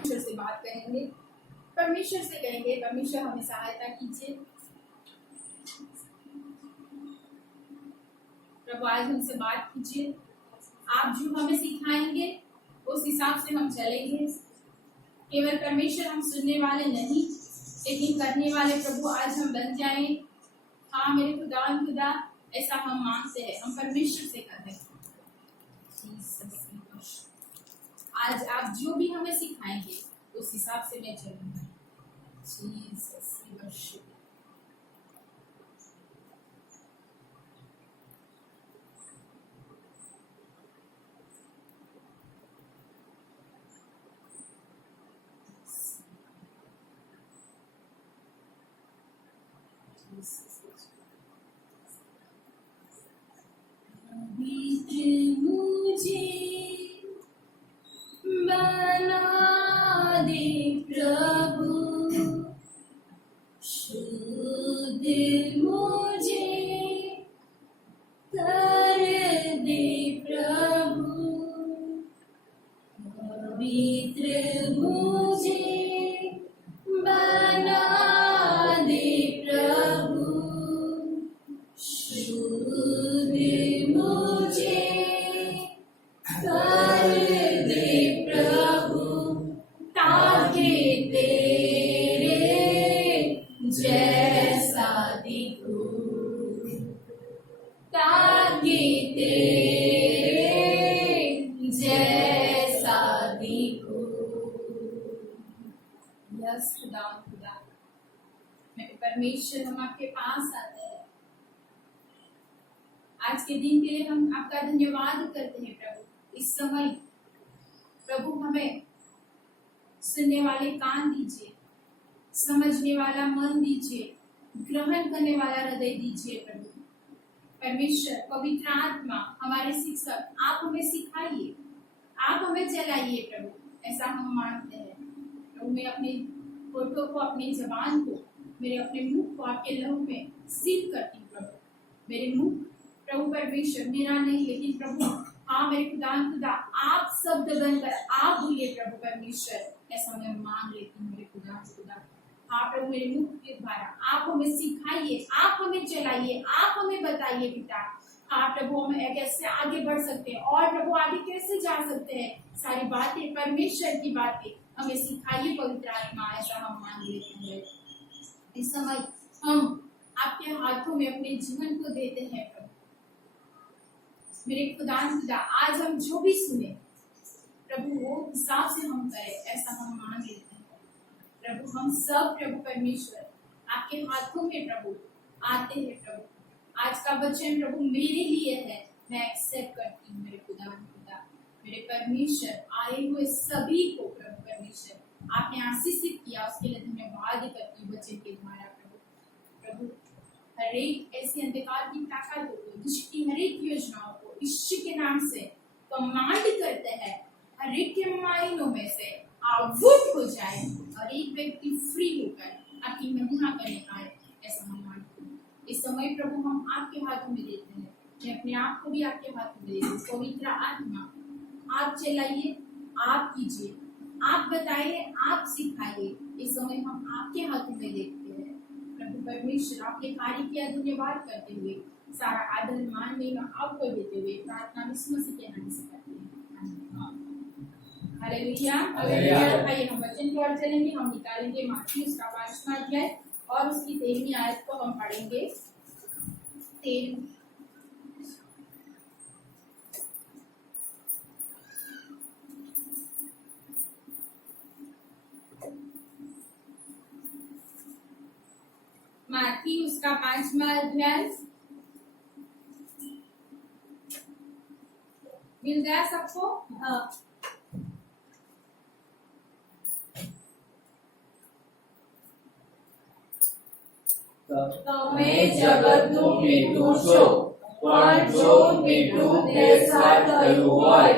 परमेश्वर से बात करेंगे, परमेश्वर से कहेंगे परमेश्वर हमें सहायता कीजिए। प्रभु आज हमसे बात कीजिए, आप जो हमें सिखाएंगे उस हिसाब से हम चलेंगे। केवल परमेश्वर हम सुनने वाले नहीं लेकिन करने वाले प्रभु आज हम बन जाएं। हाँ मेरे खुदा ऐसा हम मांगते हैं, हम परमेश्वर से कहते हैं आज आप जो भी हमें सिखाएंगे उस हिसाब से मैं चलूंगा। मुझे बना दे प्रभु, शुद्ध मुझे कर दे प्रभु, पवित्र मुझे बना दे प्रभु, शुद्ध मुझे कर दे प्रभु, ताकि तेरे जैसा दिखूं, ताकि तेरे जैसा दिखूं। यस खुदा मेरे परमेश्वर हम आपके पास आते हैं। आज के दिन के लिए हम आपका धन्यवाद करते हैं प्रभु। इस समय प्रभु हमें सुनने वाले कान दीजिए, समझने वाला मन दीजिए, ग्रहण करने वाला हृदय दीजिए प्रभु। परमेश्वर पवित्र आत्मा हमारे शिक्षक, आप हमें सिखाइए, आप हमें चलाइए प्रभु, ऐसा हम मांगते हैं प्रभु। मैं अपने होठों को, अपनी जबान को, मेरे अपने मुख को आपके लहू में सील करती हूँ प्रभु। मेरे मुख प्रभु परमेश्वर मेरा नहीं लेकिन प्रभु हाँ मेरे खुदा आप शब्द बनकर आप बोलिए प्रभु परमेश्वर, ऐसा मैं मांग लेती हूँ मेरे खुदा। हाँ प्रभु मेरे मुख के द्वारा आप हमें सिखाइए, आप हमें चलाइए, आप हमें बताइए पिता। हाँ प्रभु हमें कैसे आगे बढ़ सकते हैं और प्रभु आगे कैसे जा सकते हैं, सारी बातें परमेश्वर की बातें हमें सिखाइए पवित्र आत्मा, ऐसा हम मांग लेते हैं। इस समय हम आपके हाथों में अपने जीवन को देते हैं प्रभु। मेरे खुदा आज हम जो भी सुने प्रभु वो हिसाब से हम करें, ऐसा हम मांग लेते हैं प्रभु। हम सब प्रभु परमेश्वर आपके हाथों में प्रभु आते हैं प्रभु। आज का वचन प्रभु मेरे लिए है, मैं एक्सेप्ट करती हूँ मेरे खुदा। मेरे परमेश्वर आए हुए सभी को प्रभु परमेश्वर आपने आशीषित किया, उसके लिए धन्यवाद करती हूँ वचन के द्वारा प्रभु। हर एक ऐसी अंधकार की ताकत को, जिसकी हर एक योजनाओं को यीशु के नाम से कमांड करते हैं, हर एक के मायनों में से आउट हो जाए और एक व्यक्ति फ्री होकर आपकी महिमा करने आए, ऐसा हम मानते हैं। इस समय प्रभु हम आपके हाथों में देते हैं, मैं अपने आप को भी आपके हाथों में देती हूँ। पवित्र आत्मा आप चलाइए, आप कीजिए, आप बताइए, आप सिखाइए। इस समय हम आपके हाथों में देखते हैं प्रभु परमेश्वर। आपके कार्य किया धन्यवाद करते हुए सारा आदर मान महिमा आपको देते हुए प्रार्थना यीशु मसीह के नाम से करते हैं, हालेलुया। आइए हम वचन की ओर चलेंगे। हम निकालेंगे मत्ती उसका 5वां अध्याय और उसकी 13वीं आयत को हम पढ़ेंगे। 13 मत्ती उसका 5वां अध्याय मिल गया सबको? हाँ। તમે જગતનું મીઠું છો, પણ જો મીઠું બેસાડ થયું હોય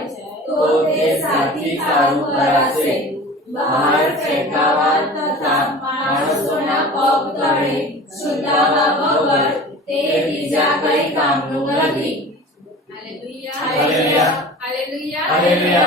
તો તે સાથી સારું કરાશે, બહાર ફેંકાવા તથા માણસોના પગ તળે છૂટાવા વગર તે બીજા કઈ કામનું નથી। Hallelujah, hallelujah, hallelujah.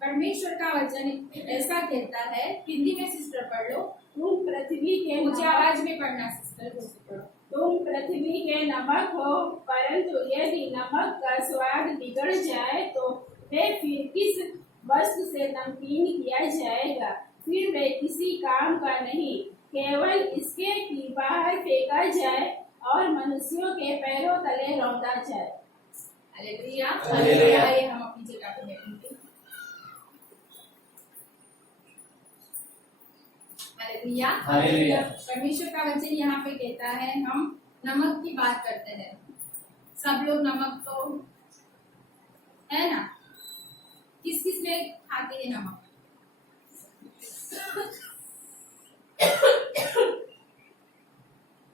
परमेश्वर का वचन ऐसा कहता है, हिंदी में सिस्टर पढ़ लो। तुम पृथ्वी के मुझे नमक- आवाज में पढ़ना सिस्टर, जैसे पढ़ो। तुम पृथ्वी के नमक हो, परंतु यदि नमक का स्वाद बिगड़ जाए तो वे फिर किस वस्तु से नमकीन किया जाएगा? फिर वे किसी काम का नहीं, केवल इसके कि बाहर फेंका जाए और मनुष्यों के पैरों तले रौंदा जाए। हालेलुया। हालेलुया। आइए हम अपनी जगह पर बैठेंगे। हालेलुया। हालेलुया। परमेश्वर का वचन यहाँ पे कहता है, हम नमक की बात करते हैं। सब लोग नमक तो है ना, किस किस में खाते हैं नमक?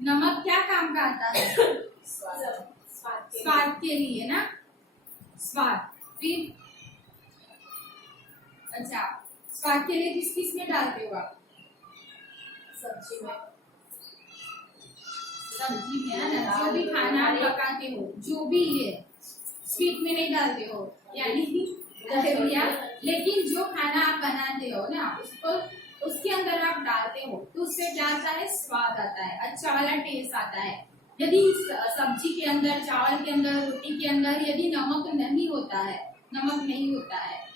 नमक क्या काम का आता है? स्वाद के लिए ना, स्वाद। फिर अच्छा, स्वाद के लिए किस किस में डालते हो आप? सब्जी में, सब्जी में है ना, जो भी खाना आप पकाते हो, जो भी है, स्वीट में नहीं डालते हो, यानी हालेलुया। लेकिन जो खाना आप बनाते हो ना, उसको उसके अंदर आप डालते हो तो उससे क्या आता है? स्वाद आता है, अच्छा वाला टेस्ट आता है। यदि सब्जी के अंदर, चावल के अंदर, रोटी के अंदर यदि नमक नहीं होता है, नमक नहीं होता है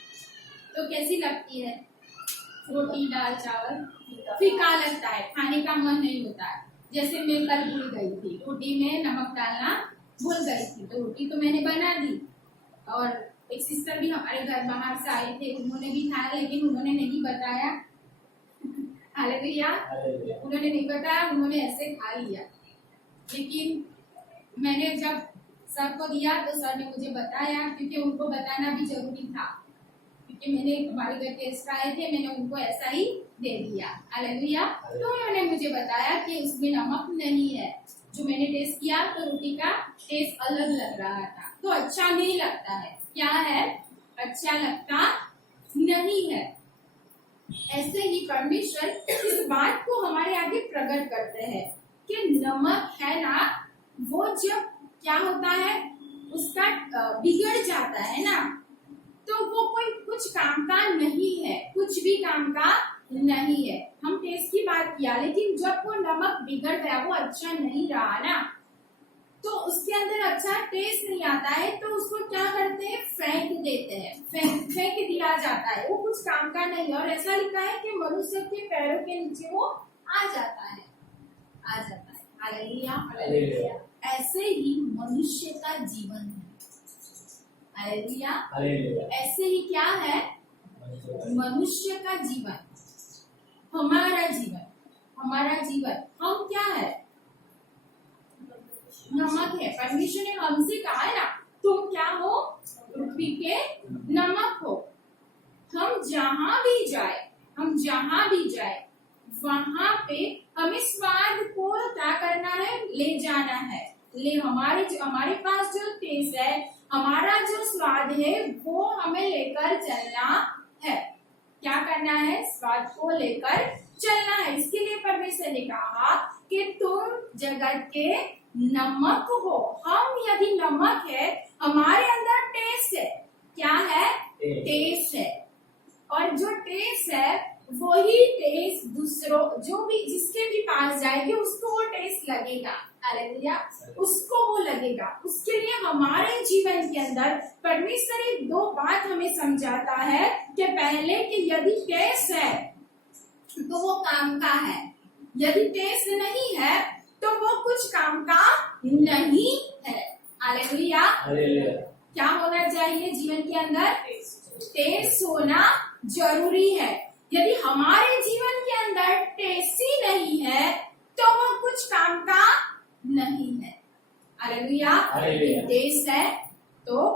तो कैसी लगती है रोटी, दाल, चावल? फीका लगता है, खाने का मन नहीं होता है। जैसे मैं कल भूल गई थी, रोटी में नमक डालना भूल गई थी, तो रोटी तो मैंने बना दी, और एक सिस्टर भी हमारे घर बाहर से आए थे, उन्होंने भी खाया, लेकिन उन्होंने नहीं बताया। हालेलुया। उन्होंने नहीं बताया, उन्होंने ऐसे खा लिया। लेकिन मैंने जब सर को दिया तो सर ने मुझे बताया, क्योंकि उनको बताना भी जरूरी था, क्योंकि मैंने, हमारे घर गेस्ट आए थे, मैंने उनको ऐसा ही दे दिया। हालेलुया। तो उन्होंने मुझे बताया कि उसमें नमक नहीं है। जो मैंने टेस्ट किया तो रोटी का टेस्ट अलग लग रहा था, तो अच्छा नहीं लगता है। क्या है? अच्छा लगता नहीं है। ऐसे ही परमेश्वर इस बात को हमारे आगे प्रकट करते हैं कि नमक है ना, वो जब क्या होता है, उसका बिगड़ जाता है ना, तो वो कोई कुछ काम का नहीं है, कुछ भी काम का नहीं है। हम टेस्ट की बात किया, लेकिन जब वो नमक बिगड़ गया, वो अच्छा नहीं रहा ना, तो उसके अंदर अच्छा टेस्ट नहीं आता है, तो उसको क्या करते हैं? फेंक देते हैं, फेंक दिया जाता है, वो कुछ काम का नहीं। और ऐसा लिखा है कि मनुष्य के पैरों के नीचे वो आ जाता है, आ जाता है। हालेलुया। ऐसे ही मनुष्य का जीवन है। हालेलुया। ऐसे ही क्या है? मनुष्य का जीवन, हमारा जीवन, हमारा जीवन, हम क्या है? नमक है। परमेश्वर ने हमसे कहा है ना, तुम क्या हो? पृथ्वी के नमक हो। हम जहां भी जाए, हम जहां भी जाए, वहां पे हमें स्वाद को क्या करना है? ले जाना है। हमारे पास जो टेस्ट है, हमारा जो स्वाद है, वो हमें लेकर चलना है। क्या करना है? स्वाद को लेकर चलना है। इसके लिए परमेश्वर ने कहा कि तुम जगत के नमक हो। हम यदि नमक है, हमारे अंदर टेस्ट है। क्या है? टेस्ट है। और जो टेस्ट है, वही टेस्ट दूसरों, जो भी जिसके भी पास जाएगी, उसको वो टेस्ट लगेगा। हालेलुया। उसको वो लगेगा। उसके लिए हमारे जीवन के अंदर परमेश्वर एक दो बात हमें समझाता है कि पहले कि यदि टेस्ट है तो वो काम का है, यदि टेस्ट नहीं है तो वो कुछ काम का नहीं है। हालेलुया। क्या होना चाहिए जीवन के अंदर? टेस्ट होना जरूरी है। यदि हमारे जीवन के अंदर टेस्ट ही नहीं है तो वो कुछ काम का नहीं है। हालेलुया। टेस्ट है तो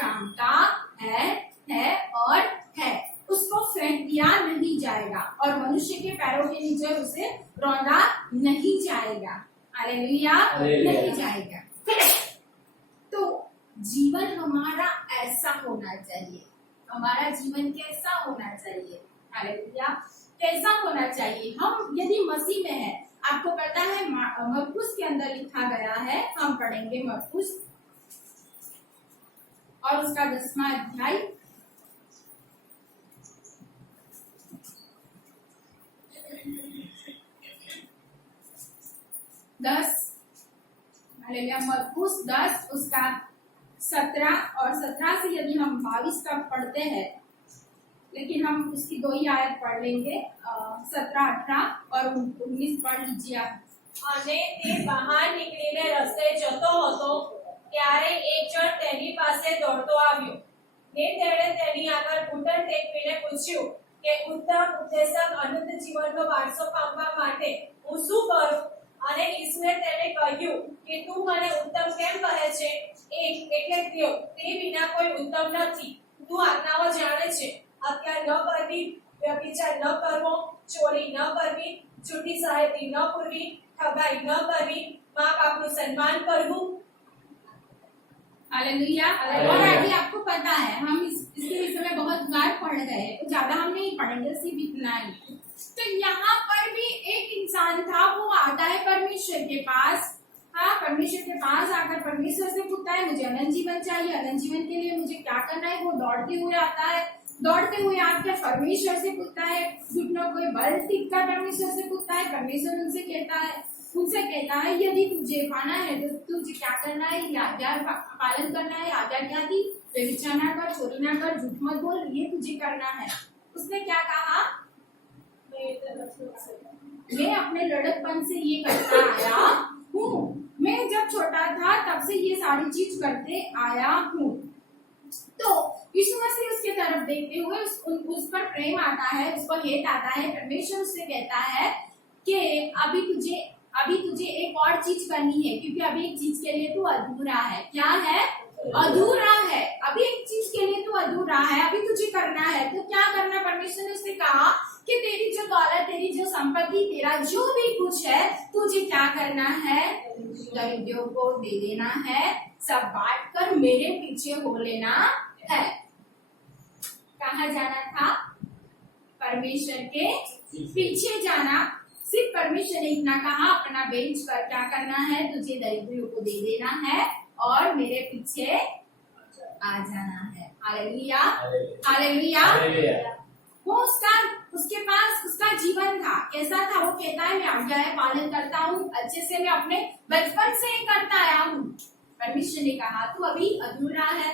काम का है और है, उसको फेंक दिया नहीं जाएगा, और मनुष्य के पैरों के नीचे उसे रौंदा नहीं जाएगा। हालेलुया। नहीं जाएगा। तो जीवन हमारा ऐसा होना चाहिए। हमारा जीवन कैसा होना चाहिए? हालेलुया। कैसा होना चाहिए? हम यदि मसीह में है, आपको पता है मरकुस के अंदर लिखा गया है, हम पढ़ेंगे मरकुस और उसका 10वां अध्याय। मरकुस 10 उसका 17 और 17 से यदि हम 22 तक पढ़ते हैं, लेकिन हम उसकी 2 ही आयत पढ़ लेंगे, 17, 18 और 19 पढ़ लीजिए आप। અને તે બહાર નીકળીને રસ્તે જતો હતો ત્યારે એક જણ તેની પાસે દોડતો આવ્યો ને તેણે તેની આગળ ઘૂંટણ ટેકવીને પૂછ્યું કે ઉત્તમ ઉપદેશક અનંત જીવનનો વારસો પામવા માટે હું શું કરું? અને ઈશ્વરે તેને કહ્યું કે તું મને ઉત્તમ કેમ કહે છે? એટલે તેઓ તે વિના કોઈ ઉત્તમ નથી. તું આજ્ઞાઓ જાણે છે, હત્યા ન કરવી, વ્યભિચાર ન કરવો, ચોરી ન કરવી, જૂઠી સાહેબી ન પૂરવી, ठगाई न करवी, माँ बापનું सम्मान करવું। हालेलुया। और आगे आपको पता है हम इसके विषय में बहुत बार पढ़ गए, तो ज्यादा हम नहीं पढ़ेंगे, सिर्फ इतना ही। तो यहाँ पर भी एक इंसान था, वो आता है परमेश्वर के पास। हाँ, परमेश्वर के पास आकर परमेश्वर से पूछता है मुझे अनंत जीवन चाहिए, अनंत जीवन के लिए मुझे क्या करना है। वो दौड़ते हुए आता है, दौड़ते हुए आकर परमेश्वर से पूछता है, घुटनों को बल टिक कर परमेश्वर से पूछता है। परमेश्वर उनसे कहता है यदि तुझे पाना है तो तुझे क्या करना है, आज्ञा पालन करना है। आज्ञा क्या थी? व्यभिचार ना कर, चोरी ना कर, झूठ मत बोल, ये तुझे करना है। उसने क्या कहा? मैं अपने लड़कपन से ये करता आया हूँ, मैं जब छोटा था तब से ये सारी चीज करते आया हूँ। तो यीशु मसीह उसके तरफ देखते हुए उस पर प्रेम आता है, उस पर हेत आता है। परमेश्वर उससे कहता है कि अभी तुझे एक और चीज करनी है, क्योंकि अभी एक चीज के लिए तू अधूरा है। क्या है? अधूरा है। अभी एक चीज के लिए तू अधूरा है, अभी तुझे करना है। तो क्या करना? परमेश्वर ने उससे कहा कि तेरी जो दौलत, तेरी जो संपत्ति, तेरा जो भी कुछ है, तुझे क्या करना है? गरीबों को दे देना है, सब बांट कर मेरे पीछे हो लेना है। कहाँ जाना था? परमेश्वर के पीछे जाना। सिर्फ परमेश्वर ने इतना कहा, अपना बेच कर क्या करना है? तुझे दरिद्रों को दे देना है और मेरे पीछे आ जाना है। Hallelujah, hallelujah. वो उसके पास उसका जीवन था, कैसा था? वो कहता है मैं आज्ञाएं पालन करता हूँ, अच्छे से मैं अपने बचपन से ही करता आया हूँ। परमेश्वर ने कहा तू अभी अधूरा है,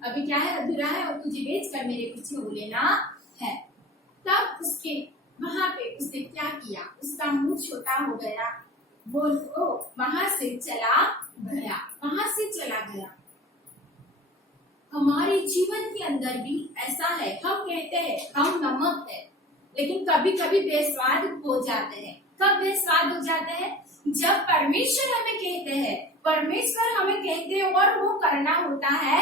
अभी क्या है? अधूरा है, और तुझे बेच कर मेरे पीछे हो लेना है। तब उसके वहां पे उसने क्या किया? उसका मुंह छोटा हो गया, वो वहां से चला गया, वहां से चला गया। हमारे जीवन के अंदर भी ऐसा है, हम कहते हैं हम नमक है, लेकिन कभी कभी बेस्वाद हो जाते हैं। कब बेस्वाद हो जाते हैं? जब परमेश्वर हमें कहते हैं और वो करना होता है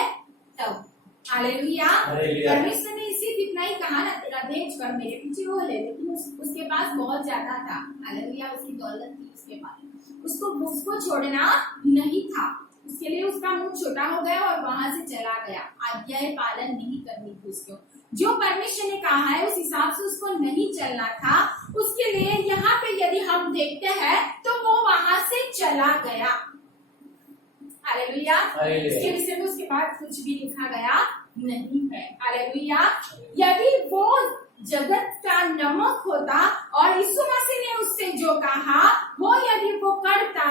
तब। हालेलुया। परमेश्वर ने सिर्फ इतना ही कहा ना, तेरा बेच कर मेरे पीछे हो ले, लेकिन उसके पास बहुत ज्यादा था। हालेलुया, उसकी दौलत थी उसके पास, उसको छोड़ना नहीं था। उसके लिए उसका मुंह छोटा हो गया और वहां से चला गया। आज्ञाएं पालन नहीं करनी थी उसको, जो परमेश्वर ने कहा है उस हिसाब से उसको नहीं चलना था। उसके लिए यहाँ पे यदि हम देखते हैं तो वो वहां से चला गया। हालेलुया। इसके विषय में उसके बाद कुछ भी लिखा गया नहीं है। हालेलुया। यदि वो जगत का नमक होता और यीशु मसीह ने उससे जो कहा वो यदि वो करता,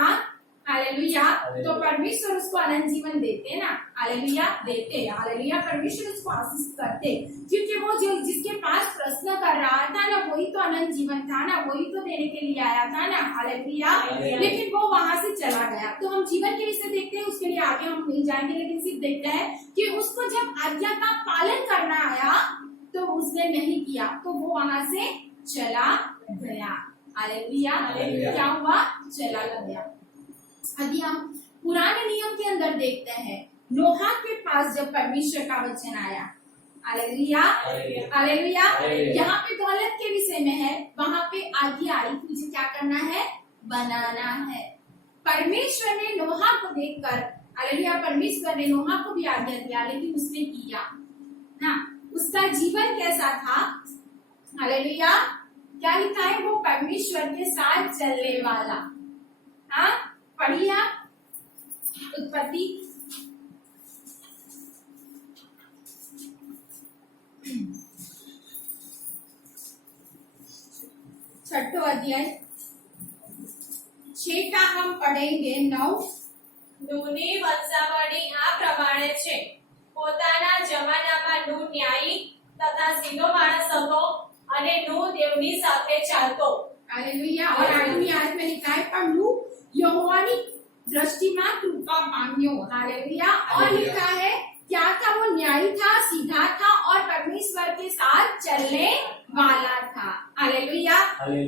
हालेलुया, तो परमेश्वर उसको अनंत जीवन देते ना। हालेलुया, देते। हालेलुया, परमेश्वर उसको आशीष करते, क्योंकि वो जो जिसके पास प्रश्न कर रहा था ना, वही तो अनंत जीवन था ना, वही तो देने के लिए आया था ना। हालेलुया। लेकिन वो वहां से चला गया। तो हम जीवन के विषय देखते हैं, उसके लिए आगे हम नहीं जाएंगे, लेकिन सिर्फ देखते हैं कि उसको जब आज्ञा का पालन करना आया तो उसने नहीं किया, तो वो वहां से चला गया। हालेलुया। क्या हुआ? चला गया। यदि हम पुराने नियम के अंदर देखते हैं, नोहा के पास जब परमेश्वर का वचन आया, हालेलुया, हालेलुया, यहाँ पे दौलत के विषय में है, वहां पे आज्ञा आई, तुझे क्या करना है? बनाना है। परमेश्वर ने नोहा को देखकर, हालेलुया, परमेश्वर ने नोहा को भी आज्ञा दिया, लेकिन उसने किया ना। उसका जीवन कैसा था? हालेलुया, क्या लिखा है? वो परमेश्वर के साथ चलने वाला। हाँ, पढ़िए उत्पत्ति 6 अध्याय 6 6 का हम पढ़ेंगे 9। નૂની વંશાવળી આ પ્રમાણે છે. પોતાના જમાનામાં નૂ ન્યાયી તથા સીધો માણસ હતો અને નૂ દેવની સાથે ચાલતો. हालेलुया। और 8वीं आयत में लिखा है पर नूह यहोवा की दृष्टि में कृपा पाम्यो। हालेलुया। और लिखा है क्या था, वो न्यायी था, सीधा था और परमेश्वर के साथ चलने वाला था। हालेलुया।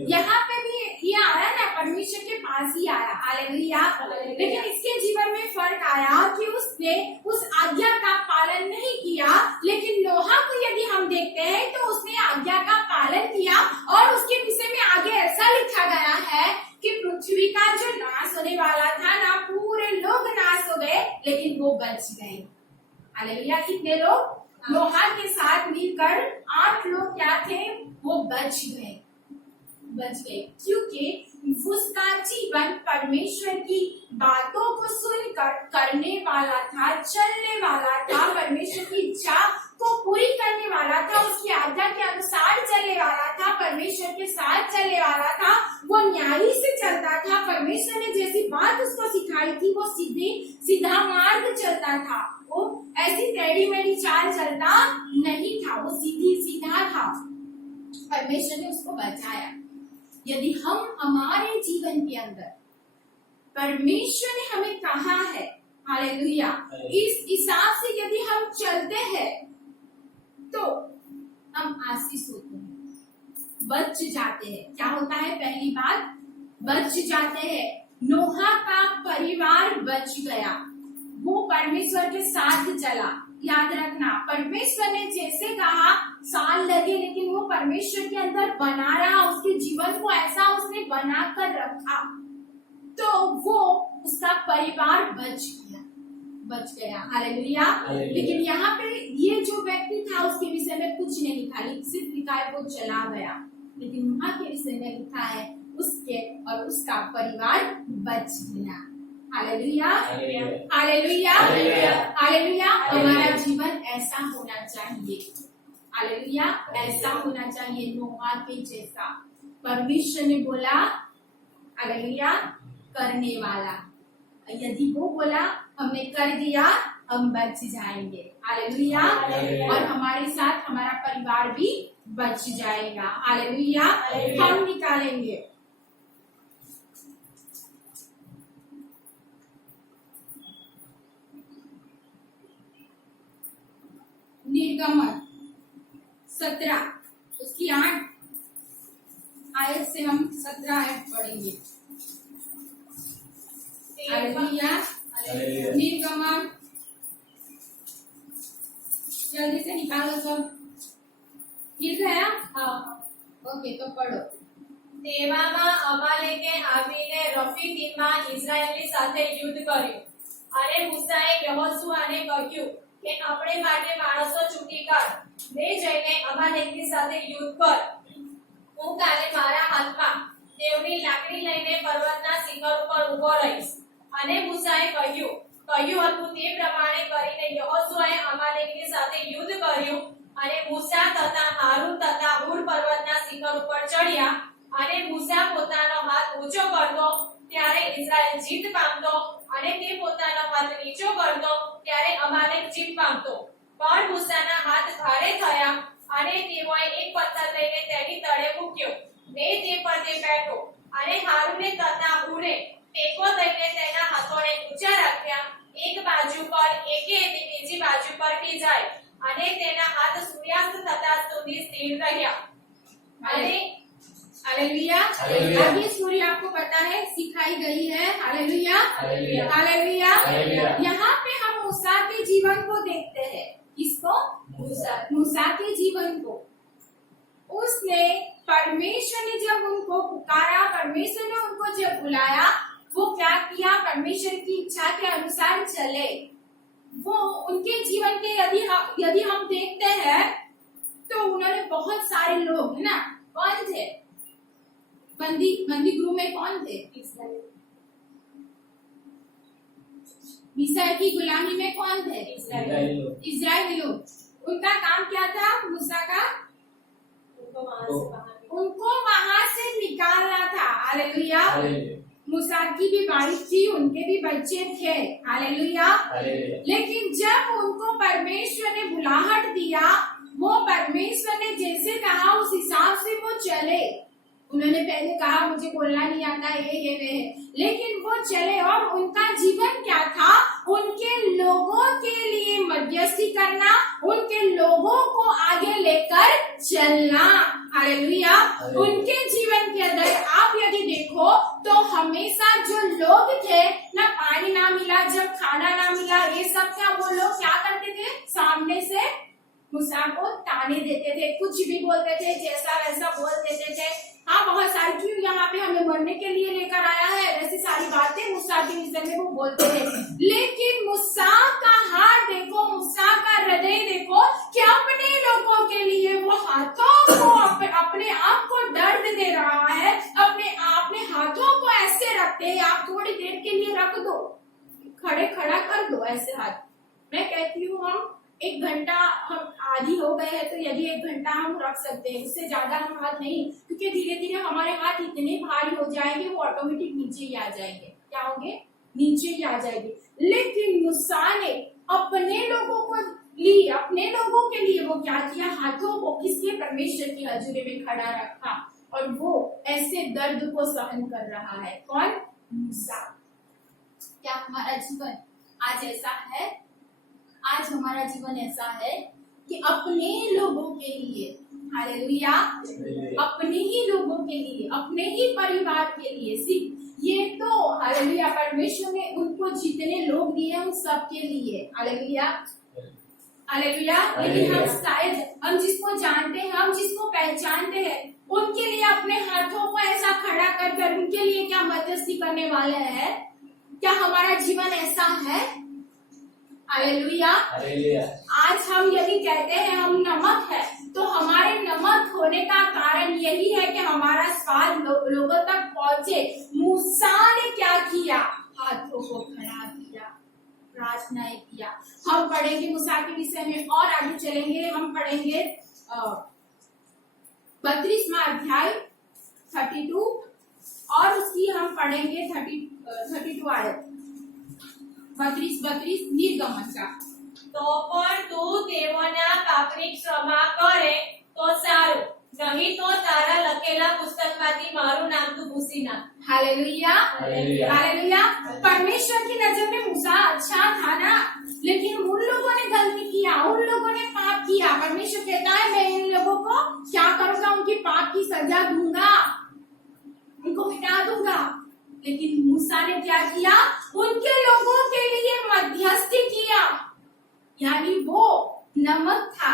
यहाँ पे भी ये आया ना, परमेश्वर के पास ही आया। हालेलुया। लेकिन इसके जीवन में फर्क आया कि उसने उस आज्ञा का पालन नहीं किया। लेकिन नोहा को यदि हम देखते हैं तो उसने आज्ञा का पालन किया और उसके विषय में आगे ऐसा लिखा गया है कि पृथ्वी का जो नाश होने वाला था ना, पूरे लोग नाश हो गए लेकिन वो बच गए। हालेलुया। कितने लोग? नोहा के साथ मिलकर 8 लोग क्या थे, वो बच गए। क्योंकि उसका जीवन परमेश्वर की बातों को सुनकर करने वाला था, चलने वाला था, परमेश्वर की इच्छा को पूरी करने वाला था, उसकी आज्ञा के अनुसार चलने वाला था, परमेश्वर के साथ चलने वाला था, वो न्यायी से चलता था। परमेश्वर ने जैसी बात उसको सिखाई थी वो सीधा मार्ग चलता था। वो ऐसी टेढ़ी मेढ़ी चाल चलता नहीं था, वो सीधा था। परमेश्वर ने उसको बचाया। यदि हम हमारे जीवन के अंदर परमेश्वर ने हमें कहा है, हालेलुया, इस हिसाब से यदि हम चलते हैं तो हम आशीष होते हैं, बच जाते हैं। क्या होता है? पहली बात, बच जाते हैं। नोहा का परिवार बच गया, वो परमेश्वर के साथ चला। याद रखना, परमेश्वर ने जैसे कहा साल लगे लेकिन वो परमेश्वर के अंदर बना रहा, उसके जीवन को ऐसा उसने बना कर रखा तो वो उसका परिवार बच गया। हालेलुया। लेकिन यहाँ पे ये जो व्यक्ति था उसके विषय में कुछ नहीं लिखा, सिर्फ लिखा है वो चला गया। लेकिन वहाँ के विषय में लिखा है उसके और उसका परिवार बच गया। हालेलुया। हालेलुया। हालेलुया। हमारा जीवन ऐसा होना चाहिए। हालेलुया। ऐसा होना चाहिए नोहा के जैसा। परमेश्वर ने बोला, हालेलुया, करने वाला। यदि वो बोला हमने कर दिया, हम बच जाएंगे। हालेलुया। और हमारे साथ हमारा परिवार भी बच जाएगा। हालेलुया। हम निकालेंगे निर्गमन 17 उसकी 8 आयत से हम 17 आयत पढ़ेंगे। हालेलुया। निर्गमन जल्दी से निकालो सब। मिल गया? हाँ। ओके, तो पढ़ो। તેવામાં અમાલેકે આવીને રફીદીમમાં ઇઝરાયેલી સાથે યુદ્ધ કર્યું અને મૂસાએ યહોશુઆને કહ્યું કે આપણે માટે માણસો ચૂંટી કાઢ, લે જઈને અમાલેકની સાથે યુદ્ધ કર. હું કાલે મારા હાથમાં દેવની લાકડી લઈને પર્વતના શિખર ઉપર ઊભો રહીશ. અને મૂસાએ કહ્યું હતું તે પ્રમાણે કરીને યહોશુઆએ અમાલેકની સાથે યુદ્ધ કર્યું અને મૂસા તથા હારૂન તથા હૂર પર્વતના શિખર ઉપર ચડ્યા અને મૂસા પોતાનો હાથ ઊંચો કરતો ત્યારે ઇઝરાયલ જીત પામતો અને તે પોતાનો હાથ નીચો કરતો ત્યારે અમાલેક જીત પામતો. પણ મૂસાના હાથ ભારે થયા અને તેઓએ એક પથ્થર લઈને તેની તળે મૂક્યો ને તે પર તે બેઠો અને હારૂને તથા હૂરે ટેકો દઈને તેના હાથોને ઊંચા રાખ્યા, એક બાજુ પર એકે બીજી બાજુ પર જાય અને તેના હાથ સૂર્યાસ્ત થતા સુધી સ્થિર રહ્યા. અને हालेलुया। आगे सूर्य आपको पता है सिखाई गई है। हालेलुया। हालेलुया। यहाँ पे हम मूसा के जीवन को देखते हैं। किसको? मूसा के जीवन को। उसने परमेश्वर ने जब उनको पुकारा, परमेश्वर ने उनको जब बुलाया, वो क्या किया? परमेश्वर की इच्छा के अनुसार चले। वो उनके जीवन के यदि हम देखते हैं तो उन्होंने बहुत सारे लोग, है ना, कौन थे? बंदी गृह में कौन थे? मिस्र की गुलामी में कौन थे? इजरायली लोग। उनका काम क्या था? मूसा का उनको वहां से निकालना था। हालेलुया। मूसा की भी वाइफ थी, उनके भी बच्चे थे। हालेलुया। हालेलुया। लेकिन जब उनको परमेश्वर ने बुलाहट दिया, वो परमेश्वर ने जैसे कहा उस हिसाब से वो चले। उन्होंने पहले कहा मुझे बोलना नहीं आता, ये वे है, लेकिन वो चले और उनका जीवन क्या था? उनके लोगों के लिए मध्यस्थी करना, उनके लोगों को आगे लेकर चलना। हालेलुया। उनके जीवन के अंदर आप यदि देखो तो हमेशा जो लोग थे ना, पानी ना मिला, जब खाना ना मिला, ये सब क्या वो लोग क्या करते थे? सामने से मूसा को ताने देते थे, कुछ भी बोलते थे, जैसा वैसा बोल देते थे। हाँ, बहुत सारी क्यों यहाँ पे हमें मरने के लिए लेकर आया है, वैसी सारी बातें मूसा के विषय में वो बोलते थे। लेकिन मूसा का हाथ देखो, मूसा का हृदय देखो कि अपने लोगों के लिए वो हाथों को अपने आप को दर्द दे रहा है, अपने हाथों को ऐसे रखते हैं। आप थोड़ी देर के लिए रख दो, खड़ा कर दो ऐसे हाथ। मैं कहती हूँ हम 1 घंटा, हम आधी हो गए हैं तो यदि 1 घंटा हम रख सकते हैं, उससे ज्यादा हम हाथ नहीं, क्योंकि धीरे धीरे हमारे हाथ इतने भारी हो जाएंगे वो ऑटोमेटिक नीचे ही आ जाएंगे। क्या होंगे? नीचे ही आ जाएंगे। लेकिन मूसा ने अपने लोगों को लिए, अपने लोगों के लिए वो क्या किया? हाथों को किसके? परमेश्वर की हजूरी में खड़ा रखा और वो ऐसे दर्द को सहन कर रहा है। कौन? मूसा। क्या हमारा जीवन आज ऐसा है? आज हमारा जीवन ऐसा है कि अपने लोगों के लिए, हालेलुया, अपने ही लोगों के लिए, अपने ही परिवार के लिए, सिर्फ ये तो हालेलुया परमेश्वर ने उनको जितने लोग दिए उन सब के लिए, हालेलुया, हालेलुया। लेकिन हम शायद हम जिसको जानते हैं, हम जिसको पहचानते हैं, उनके लिए अपने हाथों को ऐसा खड़ा कर उनके लिए क्या मध्यस्थी करने वाले हैं? क्या हमारा जीवन ऐसा है? हालेलुया। आज हम यदि कहते हैं हम नमक है, तो हमारे नमक होने का कारण यही है कि हमारा स्वाद लोगों तक पहुंचे। मूसा ने क्या किया? हाथों को खड़ा किया, प्रार्थनाएं किया। हम पढ़ेंगे मूसा के विषय में और आगे चलेंगे। हम पढ़ेंगे 32वां अध्याय 32 और उसकी हम पढ़ेंगे 32 आयत 32 निर्गमन का। તો પણ તું તેઓના પાપની ક્ષમા કરે તો સારું, નહીં તો તારા લખેલા પુસ્તકમાંથી મારું નામ તું ભૂંસી નાખ। Hallelujah, hallelujah. परमेश्वर की नजर में मूसा अच्छा था ना, लेकिन उन लोगों ने गलती किया, उन लोगों ने पाप किया। परमेश्वर कहता है मैं इन लोगों को क्या करूंगा? उनकी पाप की सजा दूंगा, उनको मिटा दूंगा। लेकिन मूसा ने क्या किया? उनके लोगों के लिए मध्यस्थी किया, यानी वो नमक था,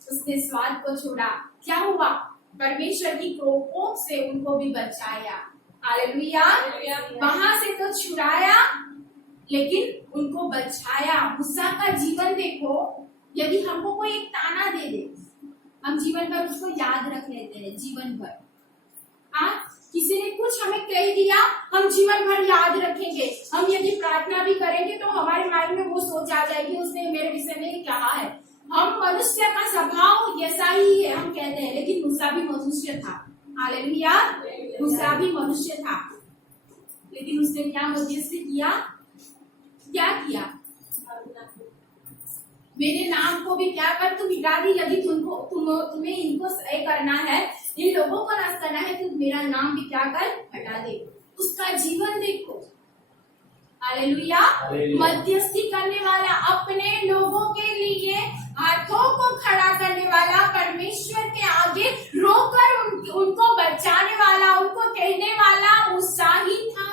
उसने स्वाद को छोड़ा। क्या हुआ? परमेश्वर की कोप से उनको भी बचाया। हालेलुया। वहां से तो छुड़ाया, लेकिन उनको बचाया। मूसा का जीवन देखो, यदि हमको कोई एक ताना दे दे, हम जीवन भर उसको याद रख लेते हैं, जीवन भर। किसी ने कुछ हमें कह दिया, हम जीवन भर याद रखेंगे। हम यदि प्रार्थना भी करेंगे तो हमारे माइंड में वो सोच आ जाएगी, उसने मेरे विषय में कहा है। हम मनुष्य का स्वभाव ऐसा ही है, हम कहते हैं, लेकिन मूसा भी मनुष्य था। हालेलुया। मूसा भी मनुष्य था, लेकिन उसने क्या मध्यस्थी किया? क्या किया? मेरे नाम को भी क्या कर तू मिटा दी। यदि तुम्हें इनको सही करना है, इन लोगों को नाश करना है, तो मेरा नाम भी क्या कर? हटा दे। उसका जीवन देखो। हालेलुया। मध्यस्थी करने वाला, अपने लोगों के लिए हाथों को खड़ा करने वाला, परमेश्वर के आगे रोकर उनको बचाने वाला, उनको कहने वाला मूसा ही था।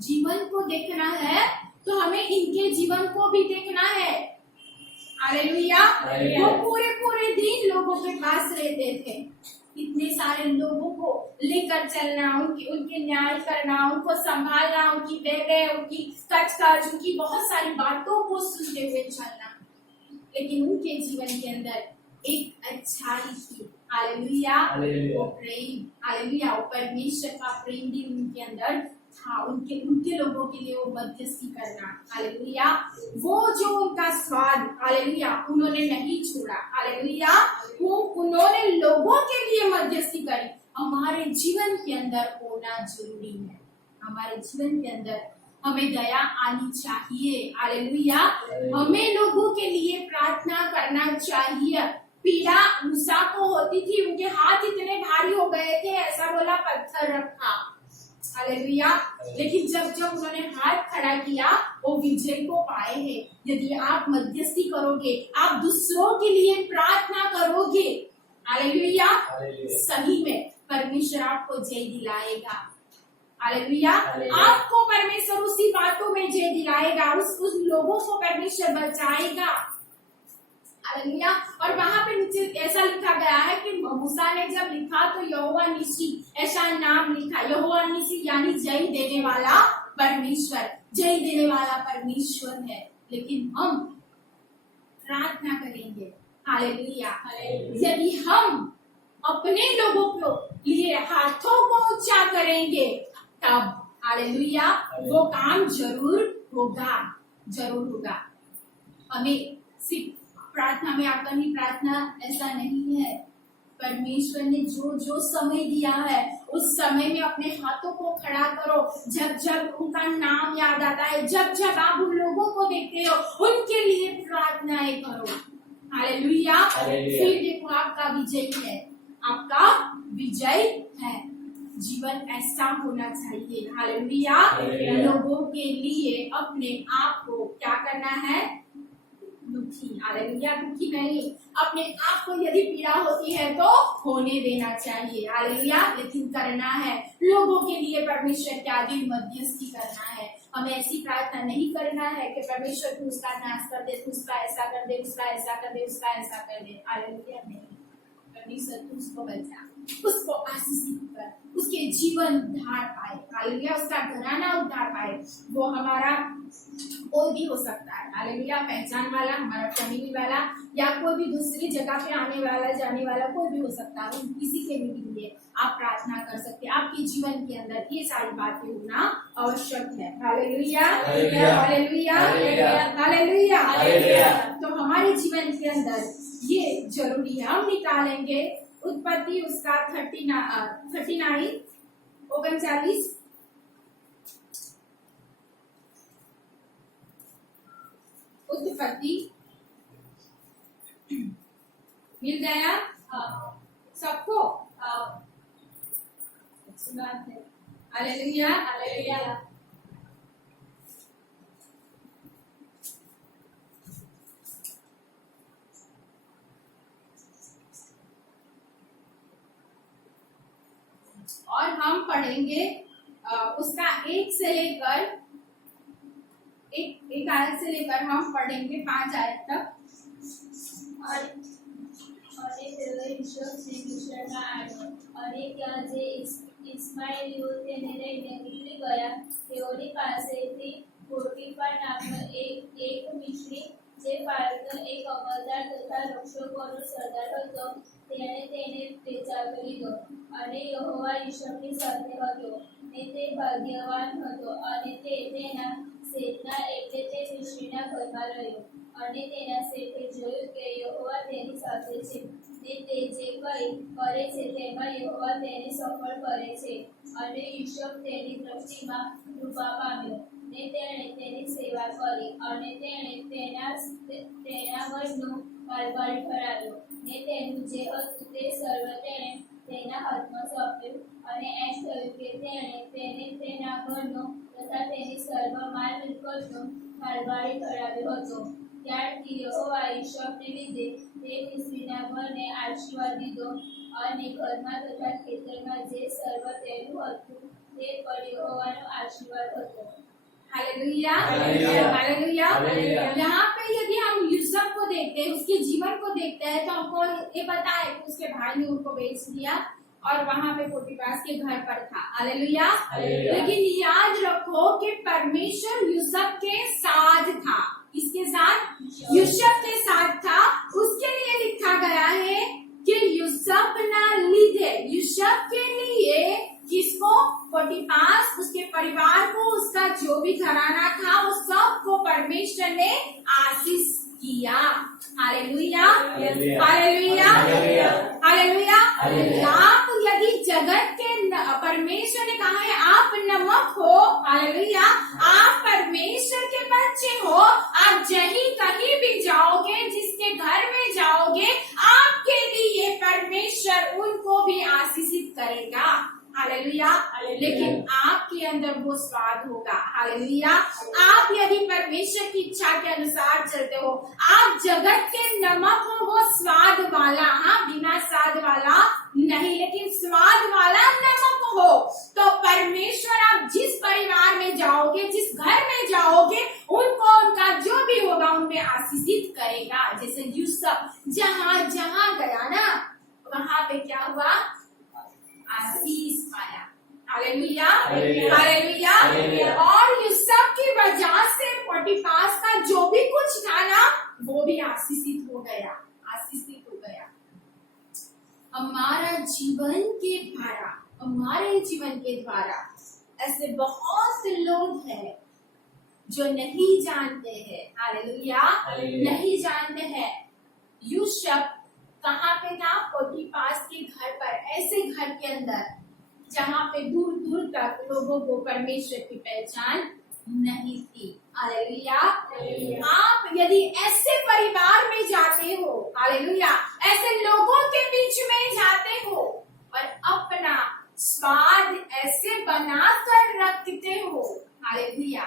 जीवन को देखना है तो हमें इनके जीवन को भी देखना है। हालेलुया। वो पूरे दिन लोगों के पास रहते थे, इतने सारे लोगों को लेकर चलना, उनके न्याय करना, उनको संभालना, उनकी बेबे, उनकी कचकच, उनकी बहुत सारी बातों को सुनते हुए चलना। लेकिन उनके जीवन के अंदर एक अच्छाई थी। हालेलुया। वो प्रेम, हालेलुया, वो परमेश्वर का प्रेम भी उनके अंदर था। उनके लोगों के लिए वो मध्यस्थी करना, हालेलुया, वो जो उनका स्वाद, हालेलुया, उन्होंने नहीं छोड़ा। हालेलुया। वो उन्होंने लोगों के लिए मध्यस्थी करी। हमारे जीवन के अंदर होना जरूरी है। हमारे जीवन के अंदर हमें दया आनी चाहिए। हालेलुया। हमें लोगों के लिए प्रार्थना करना चाहिए। पीड़ा मूसा को होती थी, उनके हाथ इतने भारी हो गए थे, ऐसा बोला पत्थर रखा। हालेलुया। लेकिन जब उन्होंने हाथ खड़ा किया, वो विजय को पाए हैं। यदि आप मध्यस्थी करोगे, आप दूसरों के लिए प्रार्थना करोगे, हालेलुया, सही में परमेश्वर आपको जय दिलाएगा। हालेलुया। आपको परमेश्वर उसी बातों में जय दिलाएगा, उस लोगों को परमेश्वर बचाएगा। हालेलुया। और वहां पे नीचे ऐसा लिखा गया है कि मूसा ने जब लिखा तो यहोवा निसी ऐसा नाम लिखा। यहोवा निसी यानी जय देने वाला परमेश्वर, जय देने वाला परमेश्वर है। लेकिन हम प्रार्थना करेंगे। हालेलुया। यदि हम अपने लोगों को लिए हाथों को ऊंचा करेंगे, तब हालेलुया वो काम जरूर होगा, जरूर होगा। हमें सिर्फ प्रार्थना में आकर ही प्रार्थना ऐसा नहीं है। परमेश्वर ने जो समय दिया है, उस समय में अपने हाथों को खड़ा करो। जब उनका नाम याद आता है, जब आप उन लोगों को देखते हो, उनके लिए प्रार्थनाएं करो। हालेलुया। फिर देखो आपका विजय है, आपका विजय है। जीवन ऐसा होना चाहिए। हालेलुया। लोगों के लिए अपने आप को क्या करना है? दुखी, हालेलुया, दुखी नहीं, अपने आप को यदि पीड़ा होती है तो होने देना चाहिए। हालेलुया। लेकिन करना है लोगों के लिए, परमेश्वर के आगे मध्यस्थी करना है। हमें ऐसी प्रार्थना नहीं करना है कि परमेश्वर तू उसका नाश कर दे, तू उसका ऐसा कर दे, उसका ऐसा कर दे, उसका ऐसा कर दे। हालेलुया। नहीं, परमेश्वर तू उसको बचा, उसको आशीषित कर, उसके जीवन उद्धार पाए। हालेलुया। उसका घराना उद्धार पाए। वो हमारा कोई भी हो सकता है। हालेलुया। पहचान वाला, हमारा फैमिली वाला, या कोई भी दूसरी जगह पे आने वाला, जाने वाला, कोई भी हो सकता है। किसी के भी लिए आप प्रार्थना कर सकते हैं। आपके जीवन के अंदर ये सारी बातें होना आवश्यक है। Hallelujah, hallelujah, hallelujah. तो हमारे जीवन के अंदर ये जरूरी है। हम निकालेंगे उत्पत्ति उसका 39 39 उत्पत्ति मिल गया सबको? अच्छी बात है। Hallelujah, hallelujah. और हम पढ़ेंगे उसका 1 से लेकर एक आयत से लेकर हम पढ़ेंगे 5 आयत तक। અને ત્યાં જે ઇસ્માઇલીઓ તેને લઈને નીકળી ગયા, તેઓની પાસેથી પોટીફર નામનો એક મિસ્રી, જે ફાળનો એક અમલદાર તથા રક્ષકોનો સરદાર હતો, તેણે તેને બચાવી લીધો. અને યહોવા ઈશ્વરની સાથે હતો, ને તે ભાગ્યવાન હતો, અને તે તેના શેઠના એટલે તે મિસ્રીના ઘરમાં રહ્યો. અને તેના શેઠે જોયું કે યહોવા તેની સાથે છે, ને તે જે કંઈ કરે છે તેમાં યહોવા તેને સફળ કરે છે. અને યુસુફ તેની દ્રષ્ટિમાં કૃપા પામ્યો, ને તેણે તેની સેવા કરી, અને તેણે તેના વડનો કારભારી ઠરાવ્યો, ને તેનું જે હતું તે સર્વ તેણે તેના હાથમાં સોંપ્યું. અને એમ થયું કે તેણે તેને તેના ઘરનો તથા તેની સર્વ માલ મિલકતનો કારભારી ઠરાવ્યો હતો. ત્યારથી યહોવા ઈશ્વરને લીધે તે મિસ્રીના ઘરને આશીર્વાદ દીધો, અને ઘરમાં તથા ખેતરમાં જે સર્વ તેનું હતું તે પર યહોવાનો આશીર્વાદ હતો. Hallelujah, hallelujah. यहाँ पे यदि हम यूसुफ को देखते हैं, उसके जीवन को देखते हैं, तो हमको ये पता है कि उसके भाई ने उनको बेच दिया और वहाँ पे पोटीफार के घर पर था। हालेलुया। लेकिन याद रखो कि परमेश्वर यूसुफ के साथ था। इसके साथ, यूसुफ के साथ था। उसके लिए लिखा गया है कि यूसुफ ना लीधे, यूसुफ के लिए किसको? पोटीफार, उसके परिवार को, उसका जो भी घराना था, वो सबको परमेश्वर ने आशीष किया। Hallelujah, hallelujah, hallelujah. आप यदि जगत हालेलुया। आप परमेश्वर के बच्चे हो, आप कहीं भी जाओगे, जिसके घर में जाओगे, आपके लिए परमेश्वर उनको भी आशीषित करेगा। हालेलुया। लेकिन आपके अंदर वो स्वाद होगा। हालेलुया। आप यदि परमेश्वर की इच्छा के अनुसार चलते हो, आप जगत के नमक हो, वो स्वाद वाला, हाँ, बिना स्वाद वाला नहीं, लेकिन स्वाद वाला नमक हो, तो परमेश्वर आप जिस परिवार में जाओगे, जिस घर में जाओगे, उनको उनका जो भी होगा उनमें आशीषित करेगा। जैसे यूसुफ जहाँ जहाँ गया ना, वहां पे क्या हुआ? आशीष पाया। Hallelujah, hallelujah. और यूसुफ की वजह से पोटीफार का जो भी कुछ था ना, वो भी आशीषित हो गया, आशीषित हो गया। हमारा जीवन के द्वारा, हमारे जीवन के द्वारा ऐसे बहुत लोग हैं जो नहीं जानते हैं। हालेलुया, नहीं जानते हैं। यूसुफ कहाँ पे था? पोटीफार के घर पर, ऐसे घर के अंदर जहाँ पे दूर दूर तक लोगों को परमेश्वर की पहचान नहीं थी। हालेलुया। आप यदि ऐसे परिवार में जाते हो, हालेलुया, ऐसे लोगों के बीच में जाते हो और अपना स्वाद ऐसे बनाकर रखते हो, हालेलुया,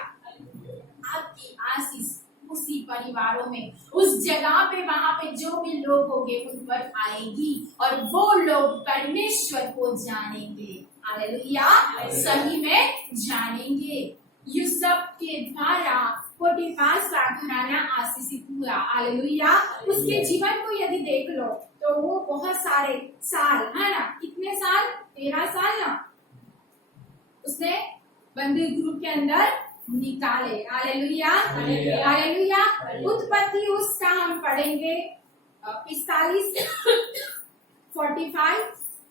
आपकी आशीष उसी परिवारों में, उस जगह पे, वहां पे जो भी लोग होंगे उन पर आएगी और वो लोग परमेश्वर को जानेंगे। हालेलुया, सही में जानेंगे। यूसुफ के द्वारा पोटीफार का घराना आशीषित हुआ। हालेलुया। उसके जीवन को यदि देख लो तो वो बहुत सारे साल, है ना, कितने साल? 13 साल ना, उसने बंदी ग्रुप के अंदर निकाले। Hallelujah, hallelujah. उत्पत्ति उसका हम पढ़ेंगे 45, 45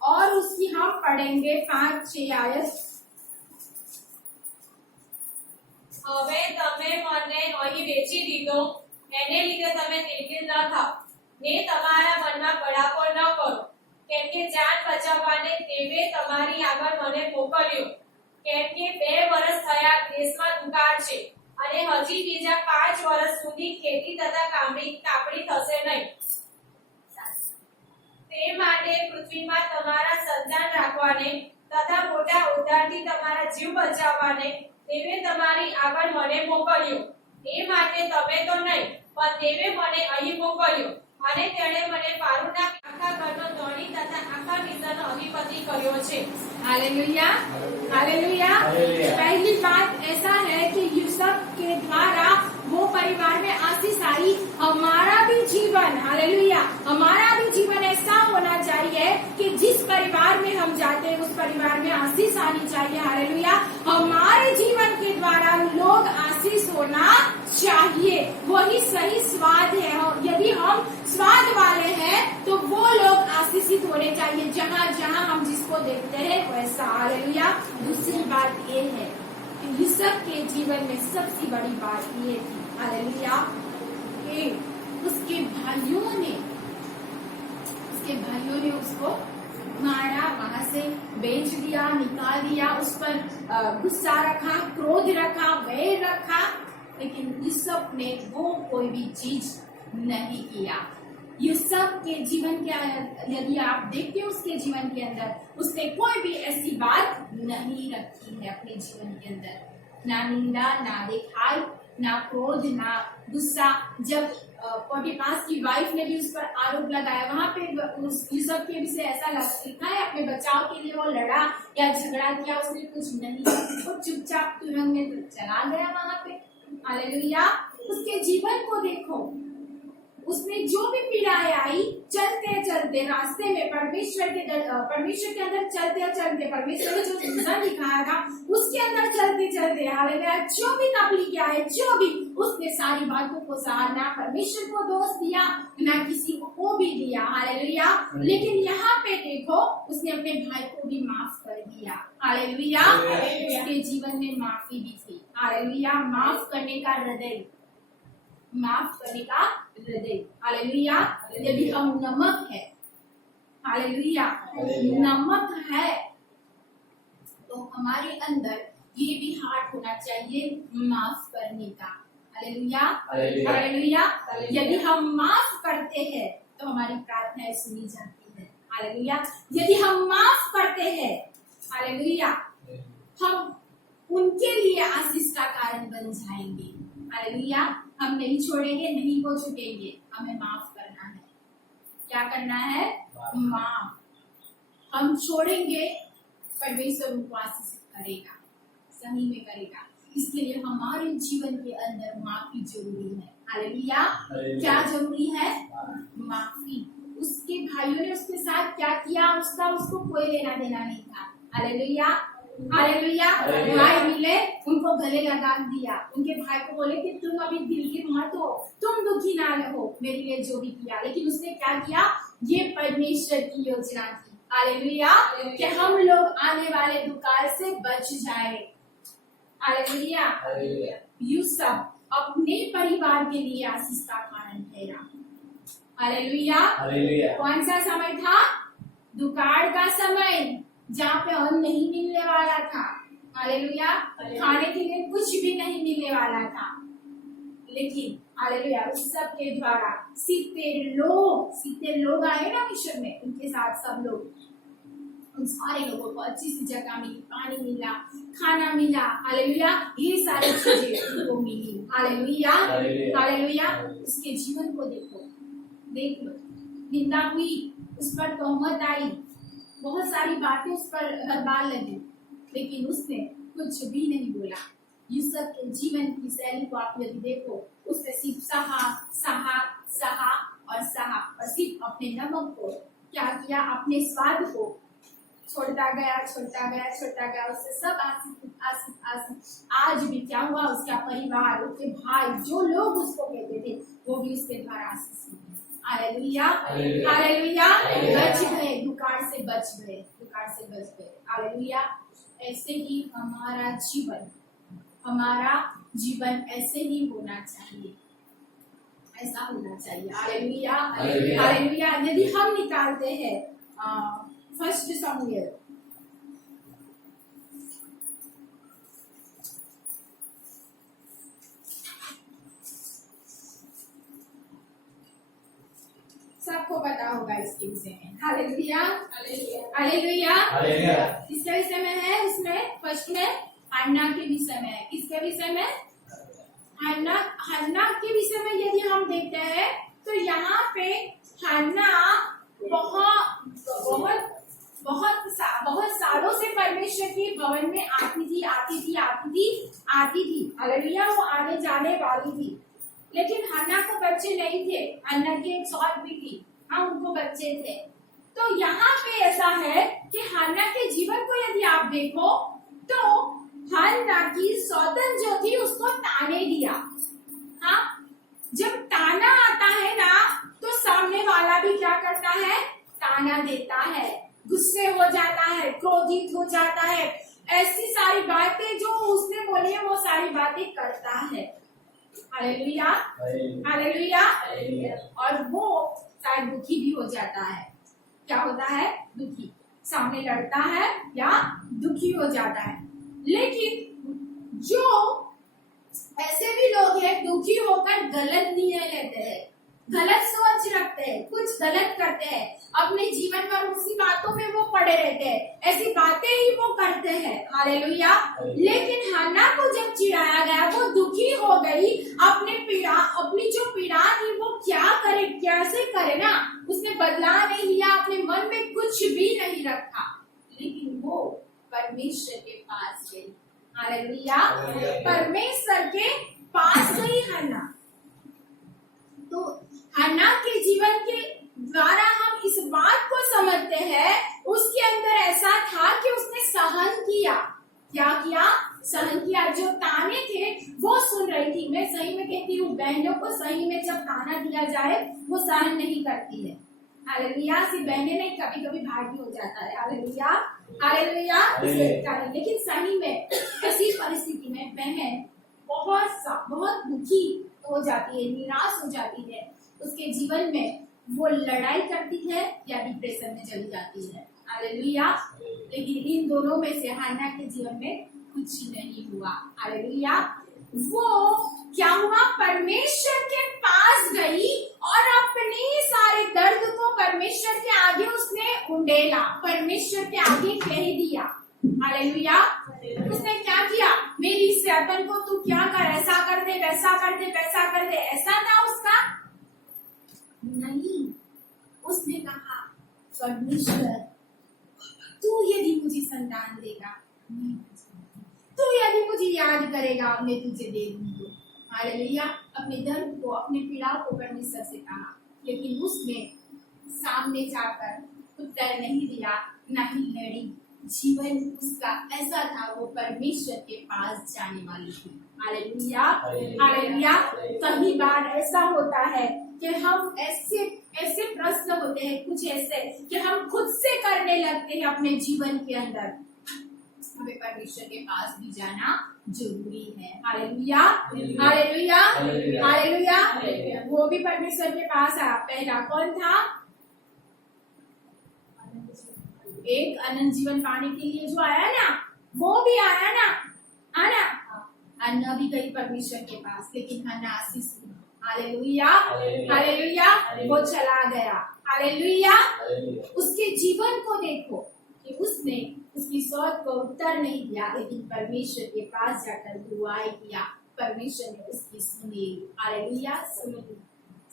और उसकी हम पढ़ेंगे 5-6 आयत। હવે તમે મને અહીં વેચી દીધો, એને લીધે તમે દિલગીર ન થાઓ ને તમારા મનમાં બળાપો ન કરો, કેમ કે જાન બચાવવાને દેવે તમારી આગળ મને મોકલ્યો, કેમ કે 2 વર્ષ થયા દેશમાં દુકાળ છે અને હજી બીજા 5 વર્ષ સુધી ખેતી તથા કાપણી થશે નહીં। તે માટે પૃથ્વીમાં તમારા સંતાન રાખવાને તથા મોટા ઉદ્ધારથી તમારા જીવ બચાવવાને દેવે તમારી આગળ મને મોકલ્યો। એ માટે તમે તો નહીં, પણ દેવે મને અહીં મોકલ્યો અને તેણે મને ફારૂના આખા ઘરનો ધણી તથા આખા મિસ્રનો અધિપતિ કર્યો છે। Hallelujah, hallelujah. पहली बात ऐसा है कि यूसुफ के द्वारा वो परिवार में आशीष आई। हमारा भी जीवन, हालेलुया, हमारा भी जीवन ऐसा होना चाहिए कि जिस परिवार में हम जाते हैं उस परिवार में आशीष आनी चाहिए। हालेलुया। हमारे जीवन के द्वारा लोग आशीष होना चाहिए, वही सही स्वाद है। यदि हम स्वाद वाले हैं तो वो लोग आशीषित होने चाहिए जहाँ जहाँ हम जिसको देखते हैं वैसा। हालेलुया। दूसरी बात ये है कि यूसुफ के जीवन में सबसे बड़ी बात ये थी, हालेलुया, कि उसके भाइयों ने उसको मारा, वहां से बेच दिया, निकाल दिया, उस पर गुस्सा रखा, क्रोध रखा, वैर रखा, लेकिन यूसुफ ने वो कोई भी चीज नहीं किया। यूसुफ के जीवन के, यदि आप देखते हो उसके जीवन के अंदर उसने कोई भी ऐसी बात नहीं रखी है अपने जीवन के अंदर, ना निंदा, ना दिखाई, ना क्रोध, ना गुस्सा। जब पोटीफार की वाइफ ने भी उस पर आरोप लगाया, वहां पे यूसुफ के विषय ऐसा लिखा है, अपने बचाव के लिए वो लड़ा या झगड़ा किया, उसने कुछ नहीं, वो चुपचाप तुरंत में चला गया वहां पे। हालेलुया। उसके जीवन को देखो, उसने जो भी पीड़ाएं आई, चलते चलते रास्ते में परमेश्वर के अंदर चलते चलते, परमेश्वर ने जो विजन दिखाया था उसके अंदर चलते चलते, हालेलुया, जो भी तकलीफ आए, जो भी, उसने सारी बातों को सहा, ना परमेश्वर को दोष दिया, ना किसी को भी दिया। हालेलुया। लेकिन यहाँ पे देखो, उसने अपने भाई को भी माफ कर दिया। हालेलुया। उसके जीवन में माफी भी थी। हालेलुया। माफ करने का हृदय, माफ करने का हृदय। हालेलुया। यदि हम नमक है, हालेलुया, नमक है तो हमारे अंदर ये भी हार्ट होना चाहिए माफ करने का। Hallelujah, hallelujah. हालेलुया। यदि हम माफ करते हैं तो हमारी प्रार्थनाएं सुनी जाती है। हालेलुया। यदि हम माफ करते हैं, हालेलुया, हम उनके लिए आशीष का कारण बन जाएंगे। हालेलुया। हम नहीं छोड़ेंगे, नहीं को छूटेंगे, हमें माफ करना है। क्या करना है? माफ। हम छोड़ेंगे, परमेश्वर उनको आशीषित करेगा, सही में करेगा। इसके लिए हमारे जीवन के अंदर माफी जरूरी है। हालेलुया। क्या जरूरी है? माफी। उसके भाइयों ने उसके साथ क्या किया, उसको कोई लेना देना नहीं था। Hallelujah, hallelujah. भाई मिले, उनको गले लगा दिया। उनके भाई को बोले कि तुम अभी दिलगीर मत हो, तुम दुखी ना रहो, मेरे लिए जो भी किया। लेकिन उसने क्या किया? ये परमेश्वर की योजना थी। हालेलुया, कि हम लोग आने वाले दुकाल से बच जाए। हालेलुया। यूसुफ अपने परिवार के लिए आशीष का कारण ठहरा। हालेलुया। कौन सा समय था? दुकाल का समय, जहाँ पे अन्न नहीं मिलने वाला था। हालेलुया। खाने के लिए कुछ भी नहीं मिलने वाला था। लेकिन हालेलुया, उस सब के द्वारा 70 लोग आए ना मिशन में, उनके साथ सब लोग, उन सारे लोगों को अच्छी सी जगह मिली, पानी मिला, खाना मिला। हालेलुया। ये सारी चीजें उनको मिली। Hallelujah, hallelujah. उसके जीवन को देखो, देख लो, निंदा हुई, उस पर तोहमत आई, बहुत सारी बातें उस पर हरबाल लगी, लेकिन उसने कुछ भी नहीं बोला। यूसुफ के जीवन की शैली को आप यदि देखो, उसने सिर्फ सहा सहा सहा और सहा, और सिर्फ अपने नमक को क्या किया, अपने स्वाद को छोड़ता गया, छोड़ता गया, छोड़ता गया। उससे सब आशीष। आज भी क्या हुआ? उसका परिवार, उसके भाई, जो लोग उसको कहते थे, वो भी उसके द्वारा आशीष हुए। Hallelujah, hallelujah. बच गए, दुकान से बच गए, दुकान से बच गए। हालेलुया। ऐसे ही हमारा जीवन ऐसे ही होना चाहिए, ऐसा होना चाहिए। Hallelujah, hallelujah. यदि हम निकालते हैं 1 शमूएल, सबको पता होगा इसके विषय में। Hallelujah, hallelujah. किसके विषय में है? उसमें फर्स्ट में हन्ना के विषय में है। किसके विषय में? हन्ना के विषय में यदि हम देखते हैं तो यहाँ पे हन्ना बहुत सालों से परमेश्वर के भवन में आती थी। हालेलुया। वो आने जाने वाली थी, लेकिन हन्ना को बच्चे नहीं थे। हन्ना की एक सौत भी थी, हाँ, उनको बच्चे थे। तो यहाँ पे ऐसा है कि हन्ना के जीवन को यदि आप देखो तो हन्ना की सौतन जो थी उसको ताने दिया। हाँ, जब ताना आता है ना तो सामने वाला भी क्या करता है? ताना देता है, गुस्से हो जाता है, क्रोधित हो जाता है, ऐसी सारी बातें जो उसने बोली है वो सारी बातें करता है। Hallelujah, hallelujah. और वो शायद दुखी भी हो जाता है। क्या होता है? दुखी, सामने लड़ता है या दुखी हो जाता है। लेकिन जो ऐसे भी लोग हैं दुखी होकर गलत निर्णय लेते हैं, गलत सोच रखते हैं, कुछ गलत करते हैं, अपने जीवन पर उसी बातों में वो पड़े रहते हैं, ऐसी बातें ही वो करते हैं। हालेलुया। लेकिन हन्ना को जब चिढ़ाया गया, वो दुखी हो गई, अपनी जो पीड़ा थी वो क्या करे, कैसे करे ना, उसने बदला नहीं लिया, अपने मन में कुछ भी नहीं रखा, लेकिन वो परमेश्वर के पास गई। हालेलुया। परमेश्वर के पास गई हन्ना। तो हन्ना के जीवन के द्वारा हम इस बात को समझते हैं, उसके अंदर ऐसा था कि उसने सहन किया। क्या किया? सहन किया। जो ताने थे वो सुन रही थी। मैं सही में कहती हूँ, बहनों को सही में जब ताना दिया जाए वो सहन नहीं करती है। हालेलुया। सिर्फ बहनें नहीं, कभी कभी भाई भी हो जाता है। Hallelujah, hallelujah. लेकिन सही में ऐसी परिस्थिति में बहन बहुत दुखी हो जाती है, निराश हो जाती है, उसके जीवन में वो लड़ाई करती है या डिप्रेशन में चली जाती है। हालेलुया। लेकिन इन दोनों में से हन्ना के जीवन में कुछ नहीं हुआ। हालेलुया। वो क्या हुआ, परमेश्वर के पास गई और अपने सारे दर्द को परमेश्वर के आगे उसने उंडेला, परमेश्वर के आगे कह दिया। हालेलुया। उसने क्या किया, मेरी शैतान को तू क्या कर, ऐसा कर दे, वैसा कर दे, वैसा कर दे, ऐसा था उसका नहीं। उसने कहा, परमेश्वर तू यदि मुझे संतान देगा, तू यदि मुझे याद करेगा, मैं तुझे दे दूंगी। हालेलुया। अपने दर्द को, अपने पीड़ा को परमेश्वर से कहा, लेकिन उसने सामने जाकर उत्तर नहीं दिया, नहीं लड़ी। जीवन उसका ऐसा था, वो परमेश्वर के पास जाने वाली थी। हालेलुया। हालेलुया। कई बार ऐसा होता है कि हम ऐसे प्रश्न होते हैं, कुछ ऐसे कि हम खुद से करने लगते हैं अपने जीवन के अंदर। हमें परमेश्वर के पास भी जाना जरूरी है। हालेलुया। हालेलुया। हालेलुया। वो भी परमेश्वर के पास आया। पहला कौन था, एक अनंत जीवन पाने के लिए जो आया ना, वो भी आया ना, आना अन्ना भी गई परमेश्वर के पास, लेकिन हन्ना आशीष। हालेलुया। हालेलुया। वो चला गया। हालेलुया। उसके जीवन को देखो कि उसने उसकी सौत को उत्तर नहीं दिया, लेकिन परमेश्वर के पास जाकर दुआएं किया, परमेश्वर ने उसकी सुनी। हालेलुया।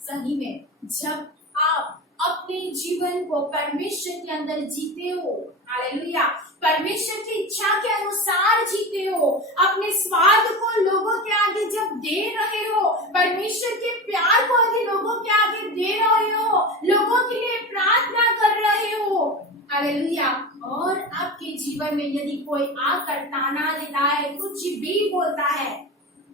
सही में जब आप अपने जीवन को परमेश्वर के अंदर जीते हो, हालेलुया, परमेश्वर की इच्छा के अनुसार जीते हो, अपने स्वाद को लोगों के आगे जब दे रहे हो, परमेश्वर के प्यार को आगे लोगों के आगे दे रहे हो, लोगों के लिए प्रार्थना कर रहे हो, हालेलुया, और आपके जीवन में यदि कोई आकर ताना देता है, कुछ भी बोलता है,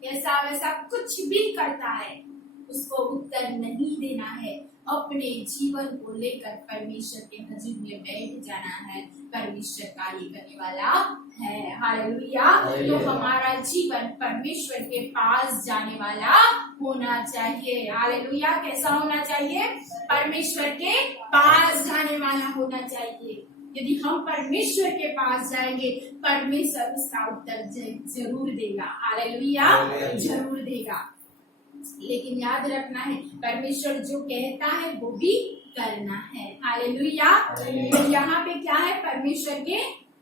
ऐसा वैसा कुछ भी करता है, उसको उत्तर नहीं देना है। अपने जीवन को लेकर परमेश्वर के हजूर में बैठ जाना है। परमेश्वर कार्य करने वाला है। हालेलुया। तो हमारा जीवन परमेश्वर के पास जाने वाला होना चाहिए। हालेलुया। कैसा होना चाहिए, परमेश्वर के पास जाने वाला होना चाहिए। यदि हम परमेश्वर के पास जाएंगे, परमेश्वर उसका उत्तर जरूर देगा। हालेलुया। जरूर देगा। लेकिन याद रखना है, परमेश्वर जो कहता है वो भी करना है। हालेलुया। तो यहाँ पे क्या है, परमेश्वर के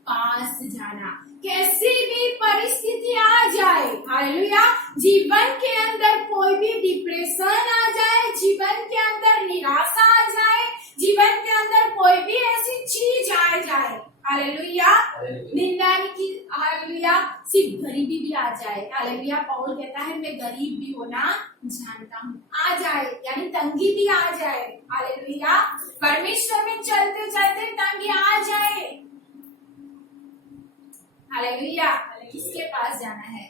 पास जाना। कैसी भी परिस्थिति आ जाए, हालेलुया, जीवन के अंदर कोई भी डिप्रेशन आ जाए, जीवन के अंदर निराशा आ जाए, जीवन के अंदर कोई भी ऐसी चीज आ जाए, हालेलुया, निंदा की, हालेलुया, सिर्फ गरीबी भी आ जाए, हालेलुया, पौल कहता है मैं गरीब भी होना जानता हूँ, आ जाए, यानी तंगी भी आ जाए, हालेलुया, परमेश्वर में चलते चलते तंगी आ जाए, हालेलुया, किसके पास जाना है,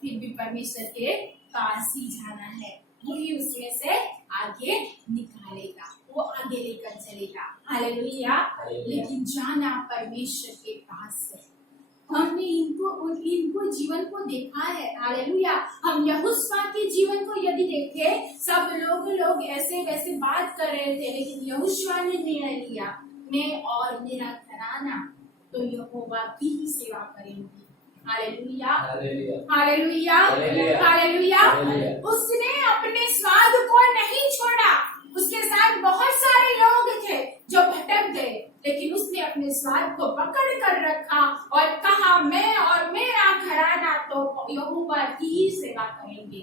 फिर भी परमेश्वर के पास ही जाना है, वही उसमें से आगे निकालेगा, वो आगे लेकर चलेगा, हालेलुया। लेकिन जाना परमेश्वर के पास है। हमने इनको जीवन को देखा है, हालेलुया। हम यहोशुआ के जीवन को यदि देखें, सब लोग ऐसे वैसे बात कर रहे थे, लेकिन यहोशुआ ने निर्णय लिया, मैं और मेरा घराना तो यहोवा की ही सेवा करेंगे। Hallelujah, hallelujah, hallelujah. उसने अपने स्वाद को नहीं छोड़ा। उसके साथ बहुत सारे लोग थे जो भटक गए, लेकिन उसने अपने स्वाद को पकड़ कर रखा और कहा मैं और मेरा घराना तो यहोवा की ही सेवा करेंगे,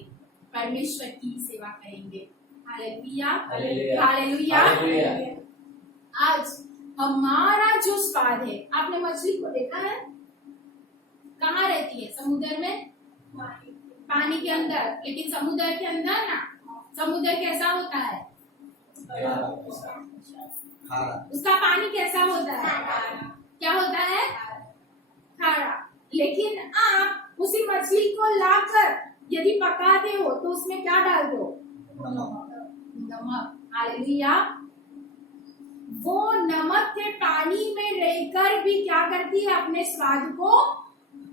परमेश्वर की ही सेवा करेंगे। Hallelujah, hallelujah. आज हमारा जो स्वाद है, आपने मछली को देखा है, कहाँ रहती है, समुद्र में, पानी के अंदर, लेकिन समुद्र के अंदर ना, समुद्र कैसा होता है, उसका पानी कैसा होता है, क्या होता है, खारा। लेकिन आप उसी मछली को लाकर यदि पकाते हो तो उसमें क्या डाल दो, नमक। हालेलुया। वो नमक के पानी में रहकर भी क्या करती है, अपने स्वाद को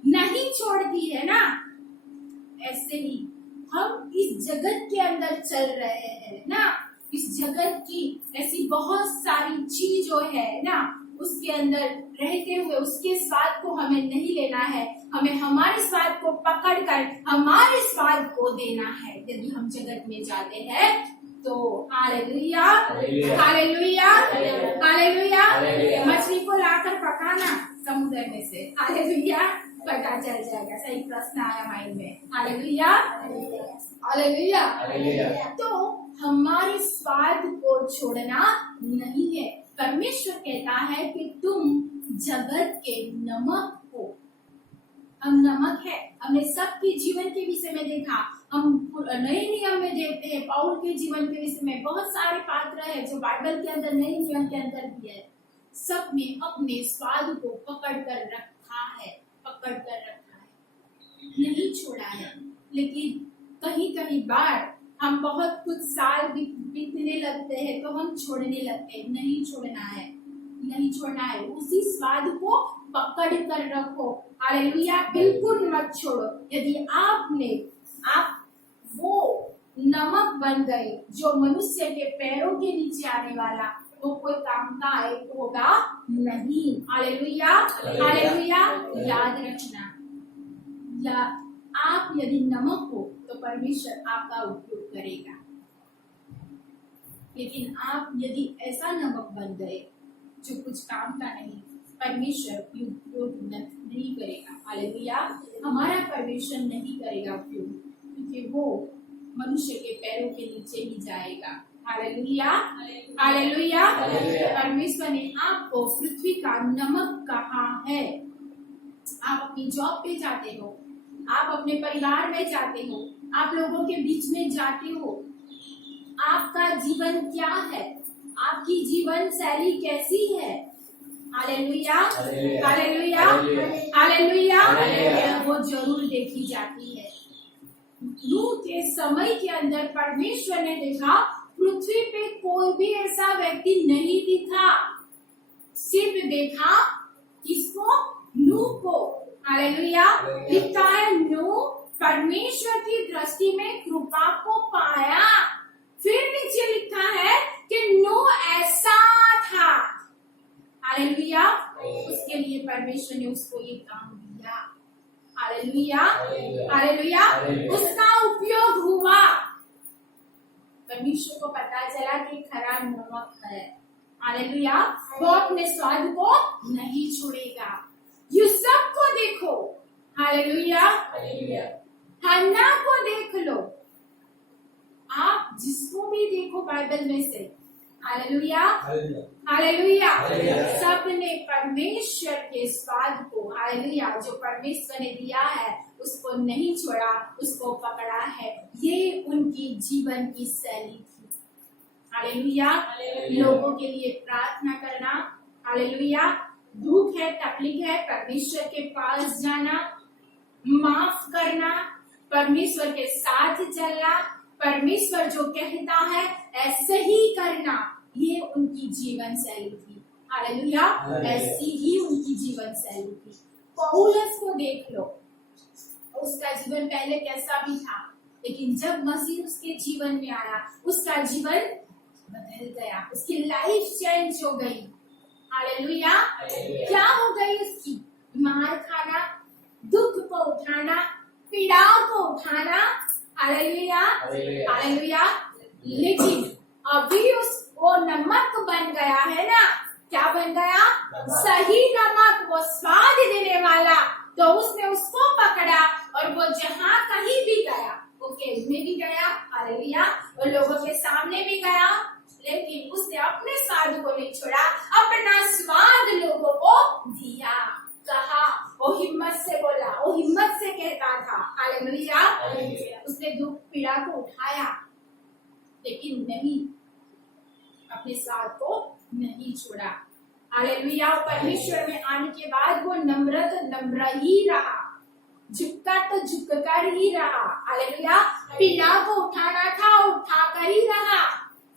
नहीं छोड़ती है ना। ऐसे ही हम इस जगत के अंदर चल रहे हैं ना, इस जगत की ऐसी बहुत सारी चीजों है ना, उसके अंदर रहते हुए उसके स्वाद को हमें नहीं लेना है, हमें हमारे स्वाद को पकड़कर हमारे स्वाद को देना है। यदि हम जगत में जाते हैं तो हालेलुया, हालेलुया, हालेलुया। मछली को लाकर पकाना समुद्र में से, हालेलुया, पता चल जाएगा। सही प्रश्न आया माइंड में, हालेलुया, हालेलुया। तो हमारे स्वाद को छोड़ना नहीं है। परमेश्वर कहता है कि तुम जगत के नमक हो। हम नमक है। हमने सबके जीवन के विषय में देखा, हम नए नियम में देखते हैं पौल के जीवन के विषय में बहुत सारे पात्र है जो बाइबल के अंदर नए नियम के अंदर भी है। सब ने अपने स्वाद को पकड़ कर रखा है, नहीं छोड़ा है। लेकिन कहीं बार हम बहुत कुछ साल बीतने लगते हैं तो हम छोड़ने लगते हैं। नहीं छोड़ना है। उसी स्वाद को पकड़ कर रखो, हालेलुया, बिल्कुल मत छोड़ो। यदि आप वो नमक बन गए जो मनुष्य के पैरों के नीचे आने वाला, वो कोई काम का होगा नहीं। Hallelujah, hallelujah. याद रखना, आप यदि नमक हो तो परमेश्वर आपका उपयोग करेगा। लेकिन आप यदि ऐसा नमक बन गए जो कुछ काम का नहीं, परमेश्वर उपयोग नहीं करेगा। हालेलुया, हमारा परमेश्वर नहीं करेगा उपयोग, क्योंकि वो मनुष्य के पैरों के नीचे ही जाएगा। Hallelujah, hallelujah. परमेश्वर ने आपको पृथ्वी का नमक कहा है। आप अपनी जॉब पे जाते हो, आप अपने परिवार में जाते हो, आप लोगों के बीच में जाते हो, आपका जीवन क्या है, आपकी जीवन शैली कैसी है? Hallelujah, hallelujah, hallelujah. वो जरूर देखी जाती है। नूह के समय के अंदर परमेश्वर ने देखा पृथ्वी पे कोई भी ऐसा व्यक्ति नहीं दिखा, सिर्फ देखा किसको? नूह को। हालेलुया। लिखा है नूह परमेश्वर की दृष्टि में कृपा को पाया। फिर नीचे लिखा है कि नूह ऐसा था। हालेलुया। उसके लिए परमेश्वर ने उसको ये काम दिया। Hallelujah, hallelujah. उसका उपयोग हुआ। परमेश्वर को पता चला कि खरा नमक है। हालेलुया। वो अपने स्वाद को नहीं छोड़ेगा। यूसुफ को देखो, हालेलुया, हन्ना को देख लो, आप जिसको भी देखो बाइबल में से, हालेलुया, हालेलुया, सबने परमेश्वर के स्वाद को, हालेलुया, जो परमेश्वर ने दिया है उसको नहीं छोड़ा, उसको पकड़ा है। ये उनकी जीवन की शैली थी। हालेलुया। लोगों के लिए प्रार्थना करना, हालेलुया, दुख है, तकलीफ है, परमेश्वर के पास जाना, माफ करना, परमेश्वर के साथ चलना, परमेश्वर जो कहता है ऐसे ही करना, ये उनकी जीवन शैली थी। हालेलुया। ऐसी ही उनकी जीवन शैली थी। पौलुस को देख लो, उसका जीवन पहले कैसा भी था, लेकिन जब मसीह उसके जीवन में आया उसका जीवन बदल गया, उसकी लाइफ चेंज हो गई। हालेलुया। क्या हो गई उसकी? मार खाना, दुख को उठाना, पीड़ा को उठाना। Hallelujah, hallelujah. लेकिन अभी वो नमक बन गया है ना, क्या बन गया? सही नमक, वो स्वाद देने वाला। तो उसने उसको पकड़ा और वो जहाँ कहीं भी गया, वो केज में भी गया, हालेलुया, और लोगों के सामने भी गया, लेकिन उसने अपने स्वाद को नहीं छोड़ा, अपना स्वाद लोगों को दिया। कहा, वो हिम्मत से बोला, वो हिम्मत से कहता था। हालेलुया। उसने दुख पीड़ा को उठाया, लेकिन नहीं, अपने स्वाद को नहीं छोड़ा। हालेलुया। परमेश्वर में आने के बाद वो नम्र ही रहा, झुककर तो झुककर ही रहा। हालेलुया। पीड़ा को उठाना था, उठाकर ही रहा।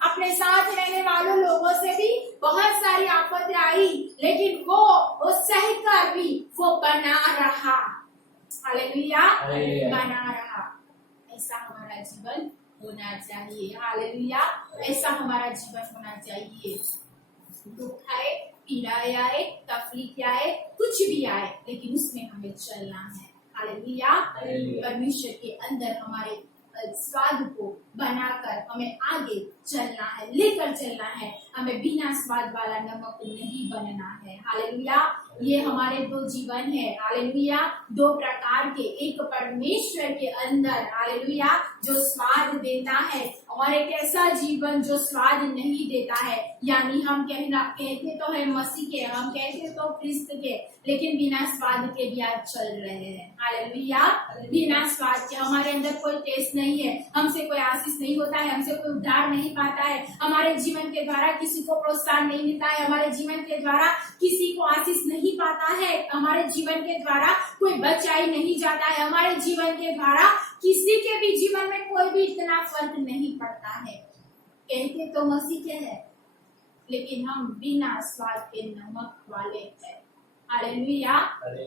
अपने साथ रहने वालों लोगों से भी बहुत सारी आफतें आई, लेकिन वो सहकर भी वो बना रहा। हालेलुया, बना रहा। ऐसा हमारा जीवन होना चाहिए। हालेलुया, ऐसा हमारा जीवन होना चाहिए। दुख आए, पीड़ाएं आए, तकलीफ आए, कुछ भी आए, लेकिन उसमें हमें चलना है। हालेलुया। परमेश्वर के अंदर हमारे स्वाद को बनाकर हमें आगे चलना है, लेकर चलना है। हमें बिना स्वाद वाला नमक नहीं बनना है। हालेलुया। ये हमारे दो जीवन है। हालेलुया। दो प्रकार के, एक परमेश्वर के अंदर, हालेलुया, जो स्वाद देता है, और एक ऐसा जीवन जो स्वाद नहीं देता है। यानी हम कहते तो है मसीह के, हम कहते तो क्रिस्त के, लेकिन बिना स्वाद के भी आज चल रहे हैं। हालेलुया। बिना स्वाद के हमारे अंदर कोई टेस्ट नहीं है, हमसे कोई आशीष नहीं होता है, हमसे कोई उद्धार नहीं पाता है, हमारे जीवन के द्वारा किसी को प्रोत्साहन नहीं मिलता है, हमारे जीवन के द्वारा किसी को आशीष नहीं पाता है, हमारे जीवन के द्वारा कोई बचाई नहीं जाता है, हमारे जीवन के द्वारा किसी के भी जीवन में कोई भी इतना फर्क नहीं पड़ता है। कहते तो मसीह के हैं, लेकिन हम बिना स्वाद के नमक वाले हैं। हालेलुया।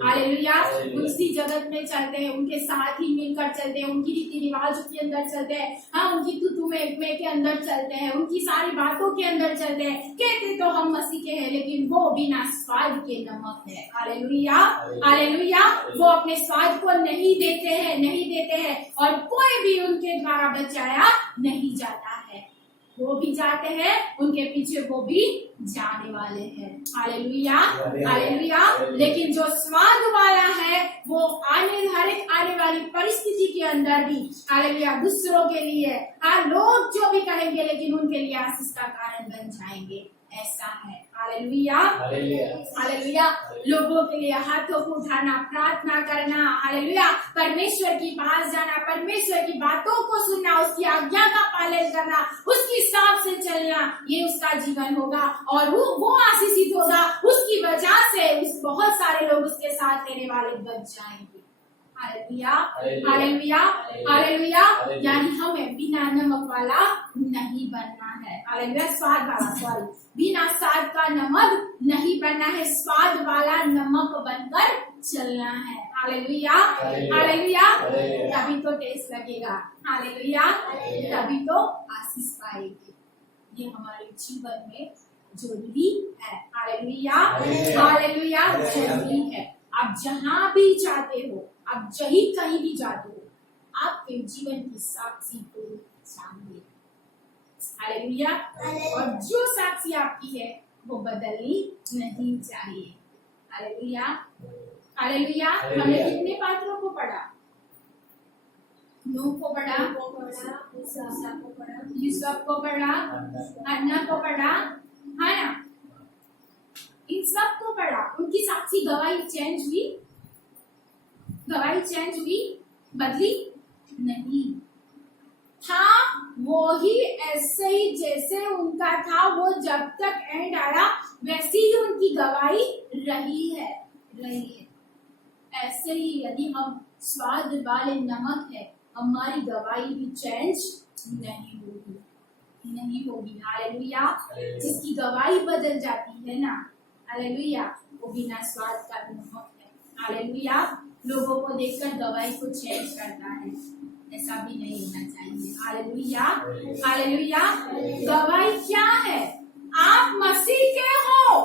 हालेलुया। उसी जगत में चलते हैं, उनके साथ ही मिलकर चलते हैं, उनकी रीति रिवाजों के अंदर चलते हैं, हाँ, उनकी तुतु में के अंदर चलते हैं, उनकी सारी बातों के अंदर चलते हैं। कहते तो हम मसीह के हैं, लेकिन वो बिना स्वाद के नमक है। हालेलुया। हालेलुया। वो अपने स्वाद को नहीं देते हैं, नहीं देते हैं, और कोई भी उनके द्वारा बचाया नहीं जाता है। वो भी जाते हैं, उनके पीछे वो भी जाने वाले हैं। हालेलुया। हालेलुया। लेकिन जो स्वाद वाला है, वो हर एक आने वाली परिस्थिति के अंदर भी, हालेलुया, दूसरों के लिए, हाँ, लोग जो भी कहेंगे, लेकिन उनके लिए आशीष का कारण बन जाएंगे। ऐसा है। हालेलुया। हालेलुया। लोगों के लिए हाथों को उठाना, प्रार्थना करना, हालेलुया, परमेश्वर की पास जाना, परमेश्वर की बातों को सुनना, उसकी आज्ञा का पालन करना, उसके हिसाब से चलना, ये उसका जीवन होगा, और वो आशीषित होगा। उसकी वजह से बहुत सारे लोग उसके साथ रहने वाले बच जाएंगे। हालेलुया। हालेलुया। हालेलुया। यानी हमें बिना नमक वाला नहीं बनना है। हालेलुया। स्वाद वाला, सॉरी, बिना स्वाद का नमक नहीं बनना है, स्वाद वाला नमक बनकर चलना है। हालेलुया। हालेलुया। तभी तो टेस्ट लगेगा। हालेलुया। तभी तो आशीष पाएंगे। ये हमारे जीवन में जरूरी है। हालेलुया। हालेलुया। जरूरी है। आप जहाँ भी जाते हो, आप कहीं भी जाते हो, आपके जीवन की साक्षी को चाहिए। हालेलुया। और जो साक्षी आपकी है, वो बदलनी नहीं चाहिए। हालेलुया। हालेलुया। हमने कितने पात्रों को पढ़ा? नूह को पढ़ा, यूसुफ को पढ़ा, हन्ना को पढ़ा, है ना? इन सब को पढ़ा। उनकी साक्षी गवाही चेंज हुई? गवाही चेंज हुई? बदली नहीं। हाँ, वो ही ऐसे ही जैसे उनका था, वो जब तक एंड आया वैसी ही उनकी गवाही रही है। ऐसे ही यदि हम स्वाद वाले नमक है, हमारी गवाही भी चेंज नहीं होगी। हालेलुया। जिसकी गवाही बदल जाती है ना, हालेलुया, वो बिना स्वाद का नमक है। हालेलुया। लोगों को देखकर गवाही को चेंज करता है, ऐसा भी नहीं होना चाहिए। हालेलुया। हालेलुया। गवाही क्या है? आप मसीह के हो,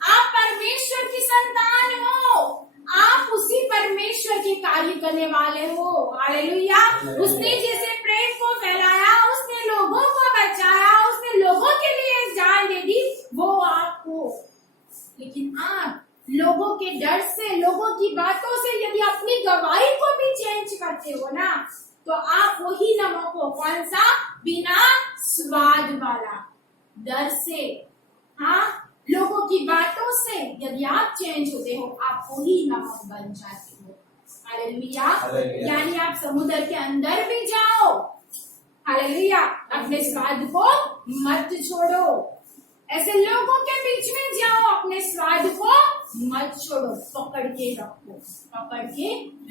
आप परमेश्वर की संतान हो, आप उसी परमेश्वर के कार्य करने वाले हो। हालेलुया। उसने जैसे प्रेम को फैलाया, उसने लोगों को बचाया, उसने लोगों के लिए जान दे दी, वो आपको, लेकिन आप लोगों के डर से, लोगों की बातों से यदि अपनी गवाही को भी चेंज करते हो ना, तो आप वही नमक हो। कौन सा? बिना स्वाद वाला। डर से, हाँ, लोगों की बातों से यदि आप चेंज होते हो, आप वही नमक बन जाते हो। हालेलुया। यानी आप समुद्र के अंदर भी जाओ, हालेलुया, अपने स्वाद को मत छोड़ो। ऐसे लोगों के बीच में जाओ, अपने स्वाद को मत छोड़ो, पकड़ के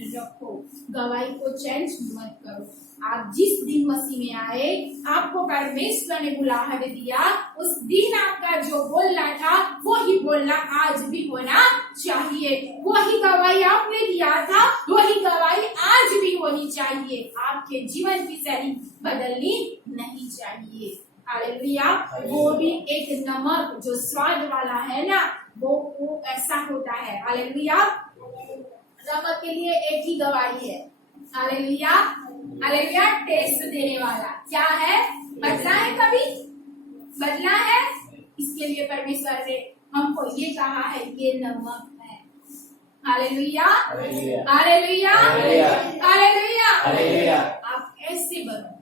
रखो, गवाही को चेंज मत करो। आप जिस दिन मसीह में आए, आपको परमेश्वर ने बुलाहट दिया, उस दिन आपका जो बोलना था, वही बोलना आज भी होना चाहिए। वही गवाही आपने दिया था, वही गवाही आज भी होनी चाहिए। आपके जीवन की शैली बदलनी नहीं चाहिए। हालेलुया। वो भी एक नमक जो स्वाद वाला है ना, वो ऐसा होता है। हालेलुया। नमक के लिए एक ही दवाई है। हालेलुया। हालेलुया। टेस्ट देने वाला क्या है? बदला है कभी? बदला है? इसके लिए परमेश्वर ने हमको ये कहा है, ये नमक है। हालेलुया। हालेलुया। हालेलुया। आप ऐसे बनो,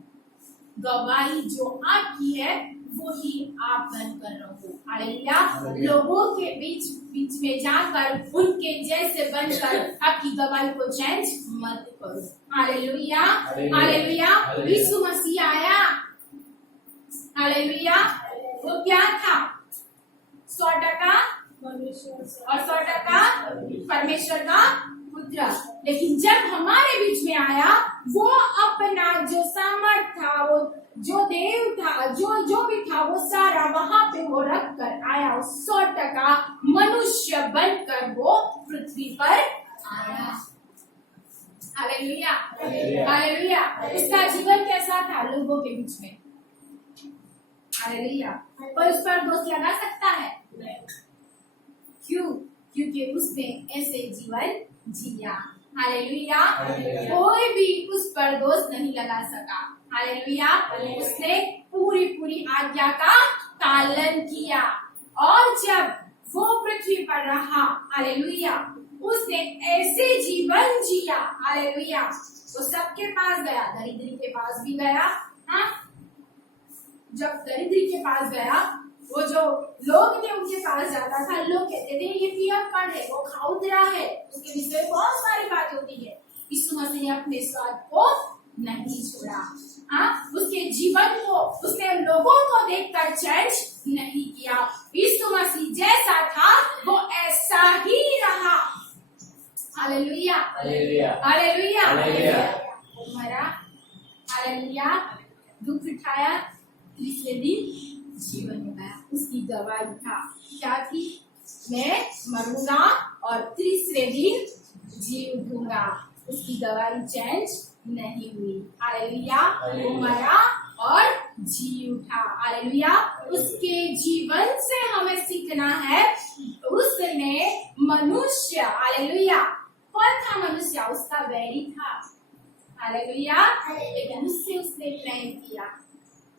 गवाही जो आपकी है वही आप बनकर रहो। हालेलुया। लोगों के बीच में जाकर उनके जैसे बनकर आपकी गवाही को चेंज मत करो। हालेलुया। हालेलुया। यीशु मसीह आया। हालेलुया। वो क्या था? 100% और 100% परमेश्वर का पुत्र। लेकिन जब हमारे बीच में आया, वो अपना जो सामर्थ था, वो जो देव था, जो भी था, वो सारा वहां पे वो रख कर आया। 100% मनुष्य बनकर वो पृथ्वी पर आया। हालेलुया। हालेलुया। उसका जीवन कैसा था? लोगों के बीच में। हालेलुया। कोई उस पर दोष लगा सकता है? क्यों? क्योंकि उसने ऐसे जीवन जिया। हालेलुया। कोई भी उस पर दोष नहीं लगा सका। हालेलुया। उसने पूरी आज्ञा का पालन किया, और जब वो पृथ्वी पर रहा, हालेलुया, उसने ऐसे जीवन जिया। हालेलुया। वो सबके पास गया, दरिद्री के पास भी गया। हाँ, जब दरिद्री के पास गया, वो जो लोग थे उनके पास जाता था, लोग कहते थे ये पियक्कड़ है, वो खाउदरा है, उसके विषय में बहुत सारी बात होती है। यीशु मसीह ने अपने स्वाद को नहीं छोड़ा। हाँ, उसके जीवन को, उसने लोगों को देखकर चेंज नहीं किया। यीशु मसीह जैसा था वो ऐसा ही रहा। हालेलुया। हालेलुया। मरा, हालेलुया, दुख उठाया, तीसरे दिन जीवन में आया। उसकी दवाई था, क्या थी? मैं मरूंगा और तीसरे दिन जी उठूंगा। उसकी दवाई चेंज नहीं हुई। हालेलुया। वो मरा और जी उठा। हालेलुया। उसके जीवन से हमें सीखना है, उसने मनुष्य, हालेलुया, कौन था मनुष्य? उसका वैरी था। हालेलुया। लेकिन उससे उसने प्रेम किया।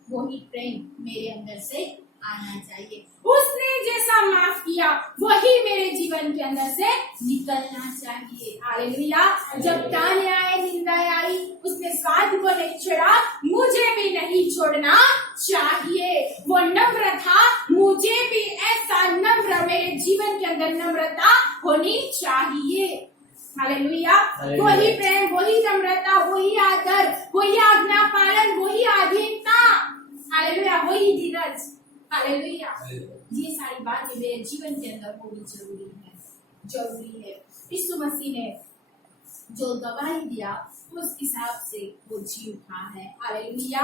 वही प्रेम मेरे अंदर से आना चाहिए। उसने जैसा माफ किया वही मेरे जीवन के अंदर से निकलना चाहिए। हालेलुया। जब ताने आए, निंदाएं आई, उसने स्वाद को नहीं छोड़ा, मुझे भी नहीं छोड़ना चाहिए। वो नम्र था, मुझे भी ऐसा नम्र, मेरे जीवन के अंदर नम्रता होनी चाहिए। हालेलुया। वही प्रेम, वही नम्रता, वही आदर, वही आज्ञा पालन, वही अधीनता, हालेलुया, वही धीरज। हालेलुया। ये सारी बातें मेरे जीवन के अंदर होनी जरूरी है। यीशु मसीह ने जो गवाही दिया उस हिसाब से वो जी उठा है। हालेलुया।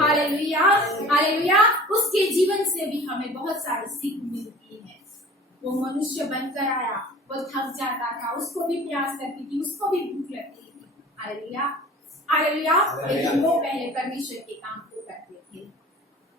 हालेलुया। हालेलुया। उसके जीवन से भी हमें बहुत सारी सीख मिलती है। वो मनुष्य बनकर आया, वो थक जाता था, उसको भी प्यास लगती थी, उसको भी भूख लगती थी। हालेलुया। हालेलुया। लेकिन वो पहले परमेश्वर के काम को करते थे।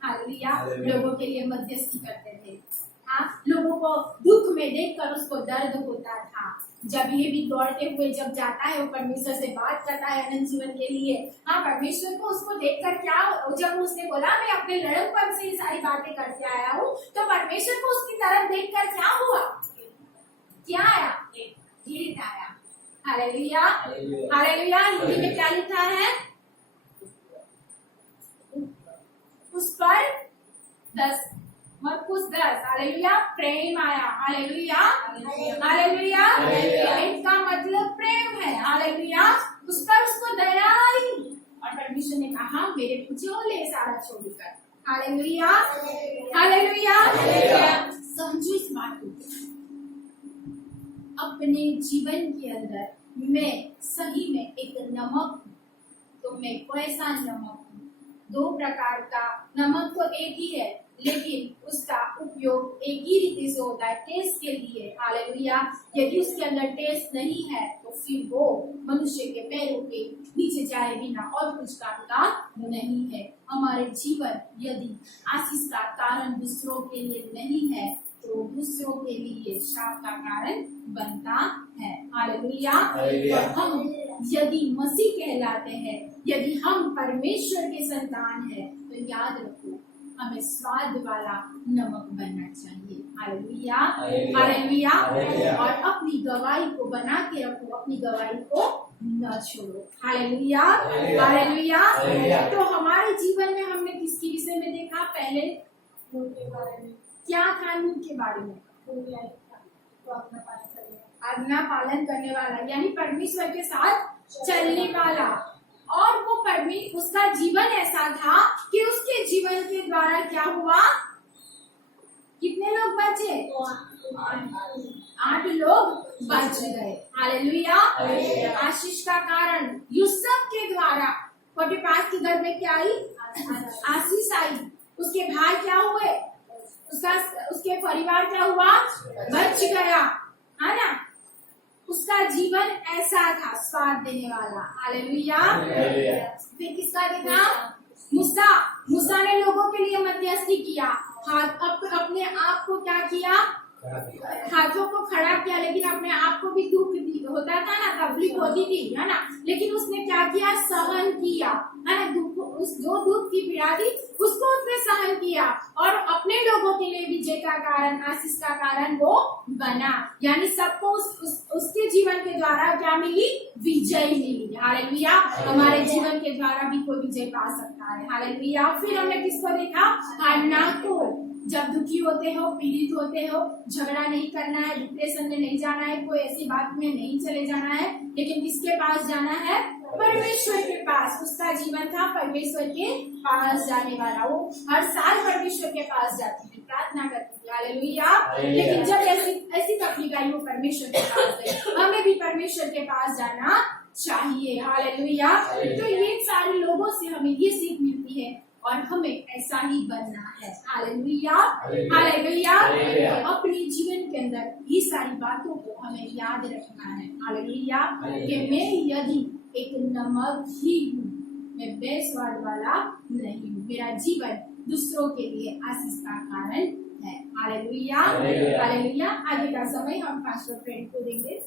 हालेलुया। लोगों के लिए मध्यस्थी करते थे। हाँ, लोगों को दुख में देखकर उसको दर्द होता था। जब ये भी दौड़ते हुए जब जाता है, वो परमेश्वर से बात करता है अनंत जीवन के लिए। हाँ, परमेश्वर को उसको देखकर क्या, जब उसने बोला मैं अपने लड़कपन से ये सारी बातें करके आया हूँ, तो परमेश्वर को उसकी तरफ देखकर क्या हुआ? क्या आया? गिल्ट आया। हालेलुया। हालेलुया। हिंदी में क्या लिखा है? उस पर 10 मरकुस 10। हालेलुया। प्रेम आया। हालेलुया। हालेलुया। प्रेम का मतलब प्रेम है। हालेलुया। उस पर उसको दया आई और परमेश्वर ने कहा मेरे पूछो ले सारा छोड़कर। हालेलुया। हालेलुया। समझो इस बात को, अपने जीवन के अंदर मैं सही में एक नमक हूँ, तो मैं कैसा नमक हूँ? 2 प्रकार का नमक तो एक ही है, लेकिन उसका उपयोग एक ही रीति से होता है, टेस्ट के लिए। हालेलुया। यदि उसके अंदर टेस्ट नहीं है तो फिर वो मनुष्य के पैरों के नीचे जाए बिना और कुछ काम का नहीं है। हमारे जीवन यदि आशीष का कारण दूसरों के लिए नहीं है तो दूसरों के लिए शाप का कारण बनता है। हालेलुया। और हम यदि मसीह कहलाते हैं, यदि हम परमेश्वर के संतान हैं, तो याद रखो हमें स्वाद वाला नमक बनना चाहिए। हालेलुया। हालेलुया। और अपनी गवाही को बना के रखो, अपनी गवाही को न छोड़ो। हालेलुया। हालेलुया। तो हमारे जीवन में हमने किसके विषय में देखा? पहले क्या था? नूह के बारे में। आज्ञा पालन करने वाला, यानी परमेश्वर के साथ चलने वाला। और वो उसका जीवन ऐसा था कि उसके जीवन के द्वारा क्या हुआ? कितने लोग बचे? 8 लोग बच गए। हालेलुया। आशीष का कारण यूसुफ के द्वारा पोटीफर के घर में क्या आई? आशीष आई। उसके भाई क्या हुए? उसके परिवार क्या हुआ? बच गया, है ना। उसका जीवन ऐसा था, स्वाद देने वाला। हालेलुया। फिर किसका देखा? मूसा ने लोगों के लिए मध्यस्थी किया, अपने आप को क्या किया? हाथों को खड़ा किया, लेकिन अपने आप को भी दुख होता था ना, तकलीफ होती थी, है ना। लेकिन उसने क्या किया? सहन किया, है ना। जो दुख की पीड़ा थी उसको उसने सहन किया और अपने लोगों के लिए विजय का कारण, आशीष का कारण वो बना। यानी सबको उसके जीवन के द्वारा क्या मिली? विजय मिली। हालेलुया। हमारे जीवन के द्वारा भी कोई विजय पा सकता है। हालेलुया। फिर हमने किसको देखा? हन्ना को। जब दुखी होते हो, पीड़ित होते हो, झगड़ा नहीं करना है, डिप्रेशन में नहीं जाना है, कोई ऐसी बात में नहीं चले जाना है, लेकिन किसके पास जाना है? परमेश्वर के पास। उसका जीवन था परमेश्वर के पास जाने वाला। वो हर साल परमेश्वर के पास जाती थी, प्रार्थना करती थी। हालेलुया। लेकिन जब ऐसी तकलीफ आई वो परमेश्वर के पास गई। हमें भी परमेश्वर के पास जाना चाहिए। हालेलुया। तो ये सारे लोगों से हमें ये सीख मिलती है और हमें ऐसा ही बनना है। हालेलुया। हालेलुया। अपने जीवन के अंदर ये सारी बातों को हमें याद रखना है। हालेलुया। कि मैं यदि एक नमक ही हूँ, मैं बेस्वाद वाला नहीं हूँ। मेरा जीवन दूसरों के लिए आशीष का कारण है। हालेलुया। हालेलुया। आगे का समय हम पास्टर फ्रेंड को देंगे।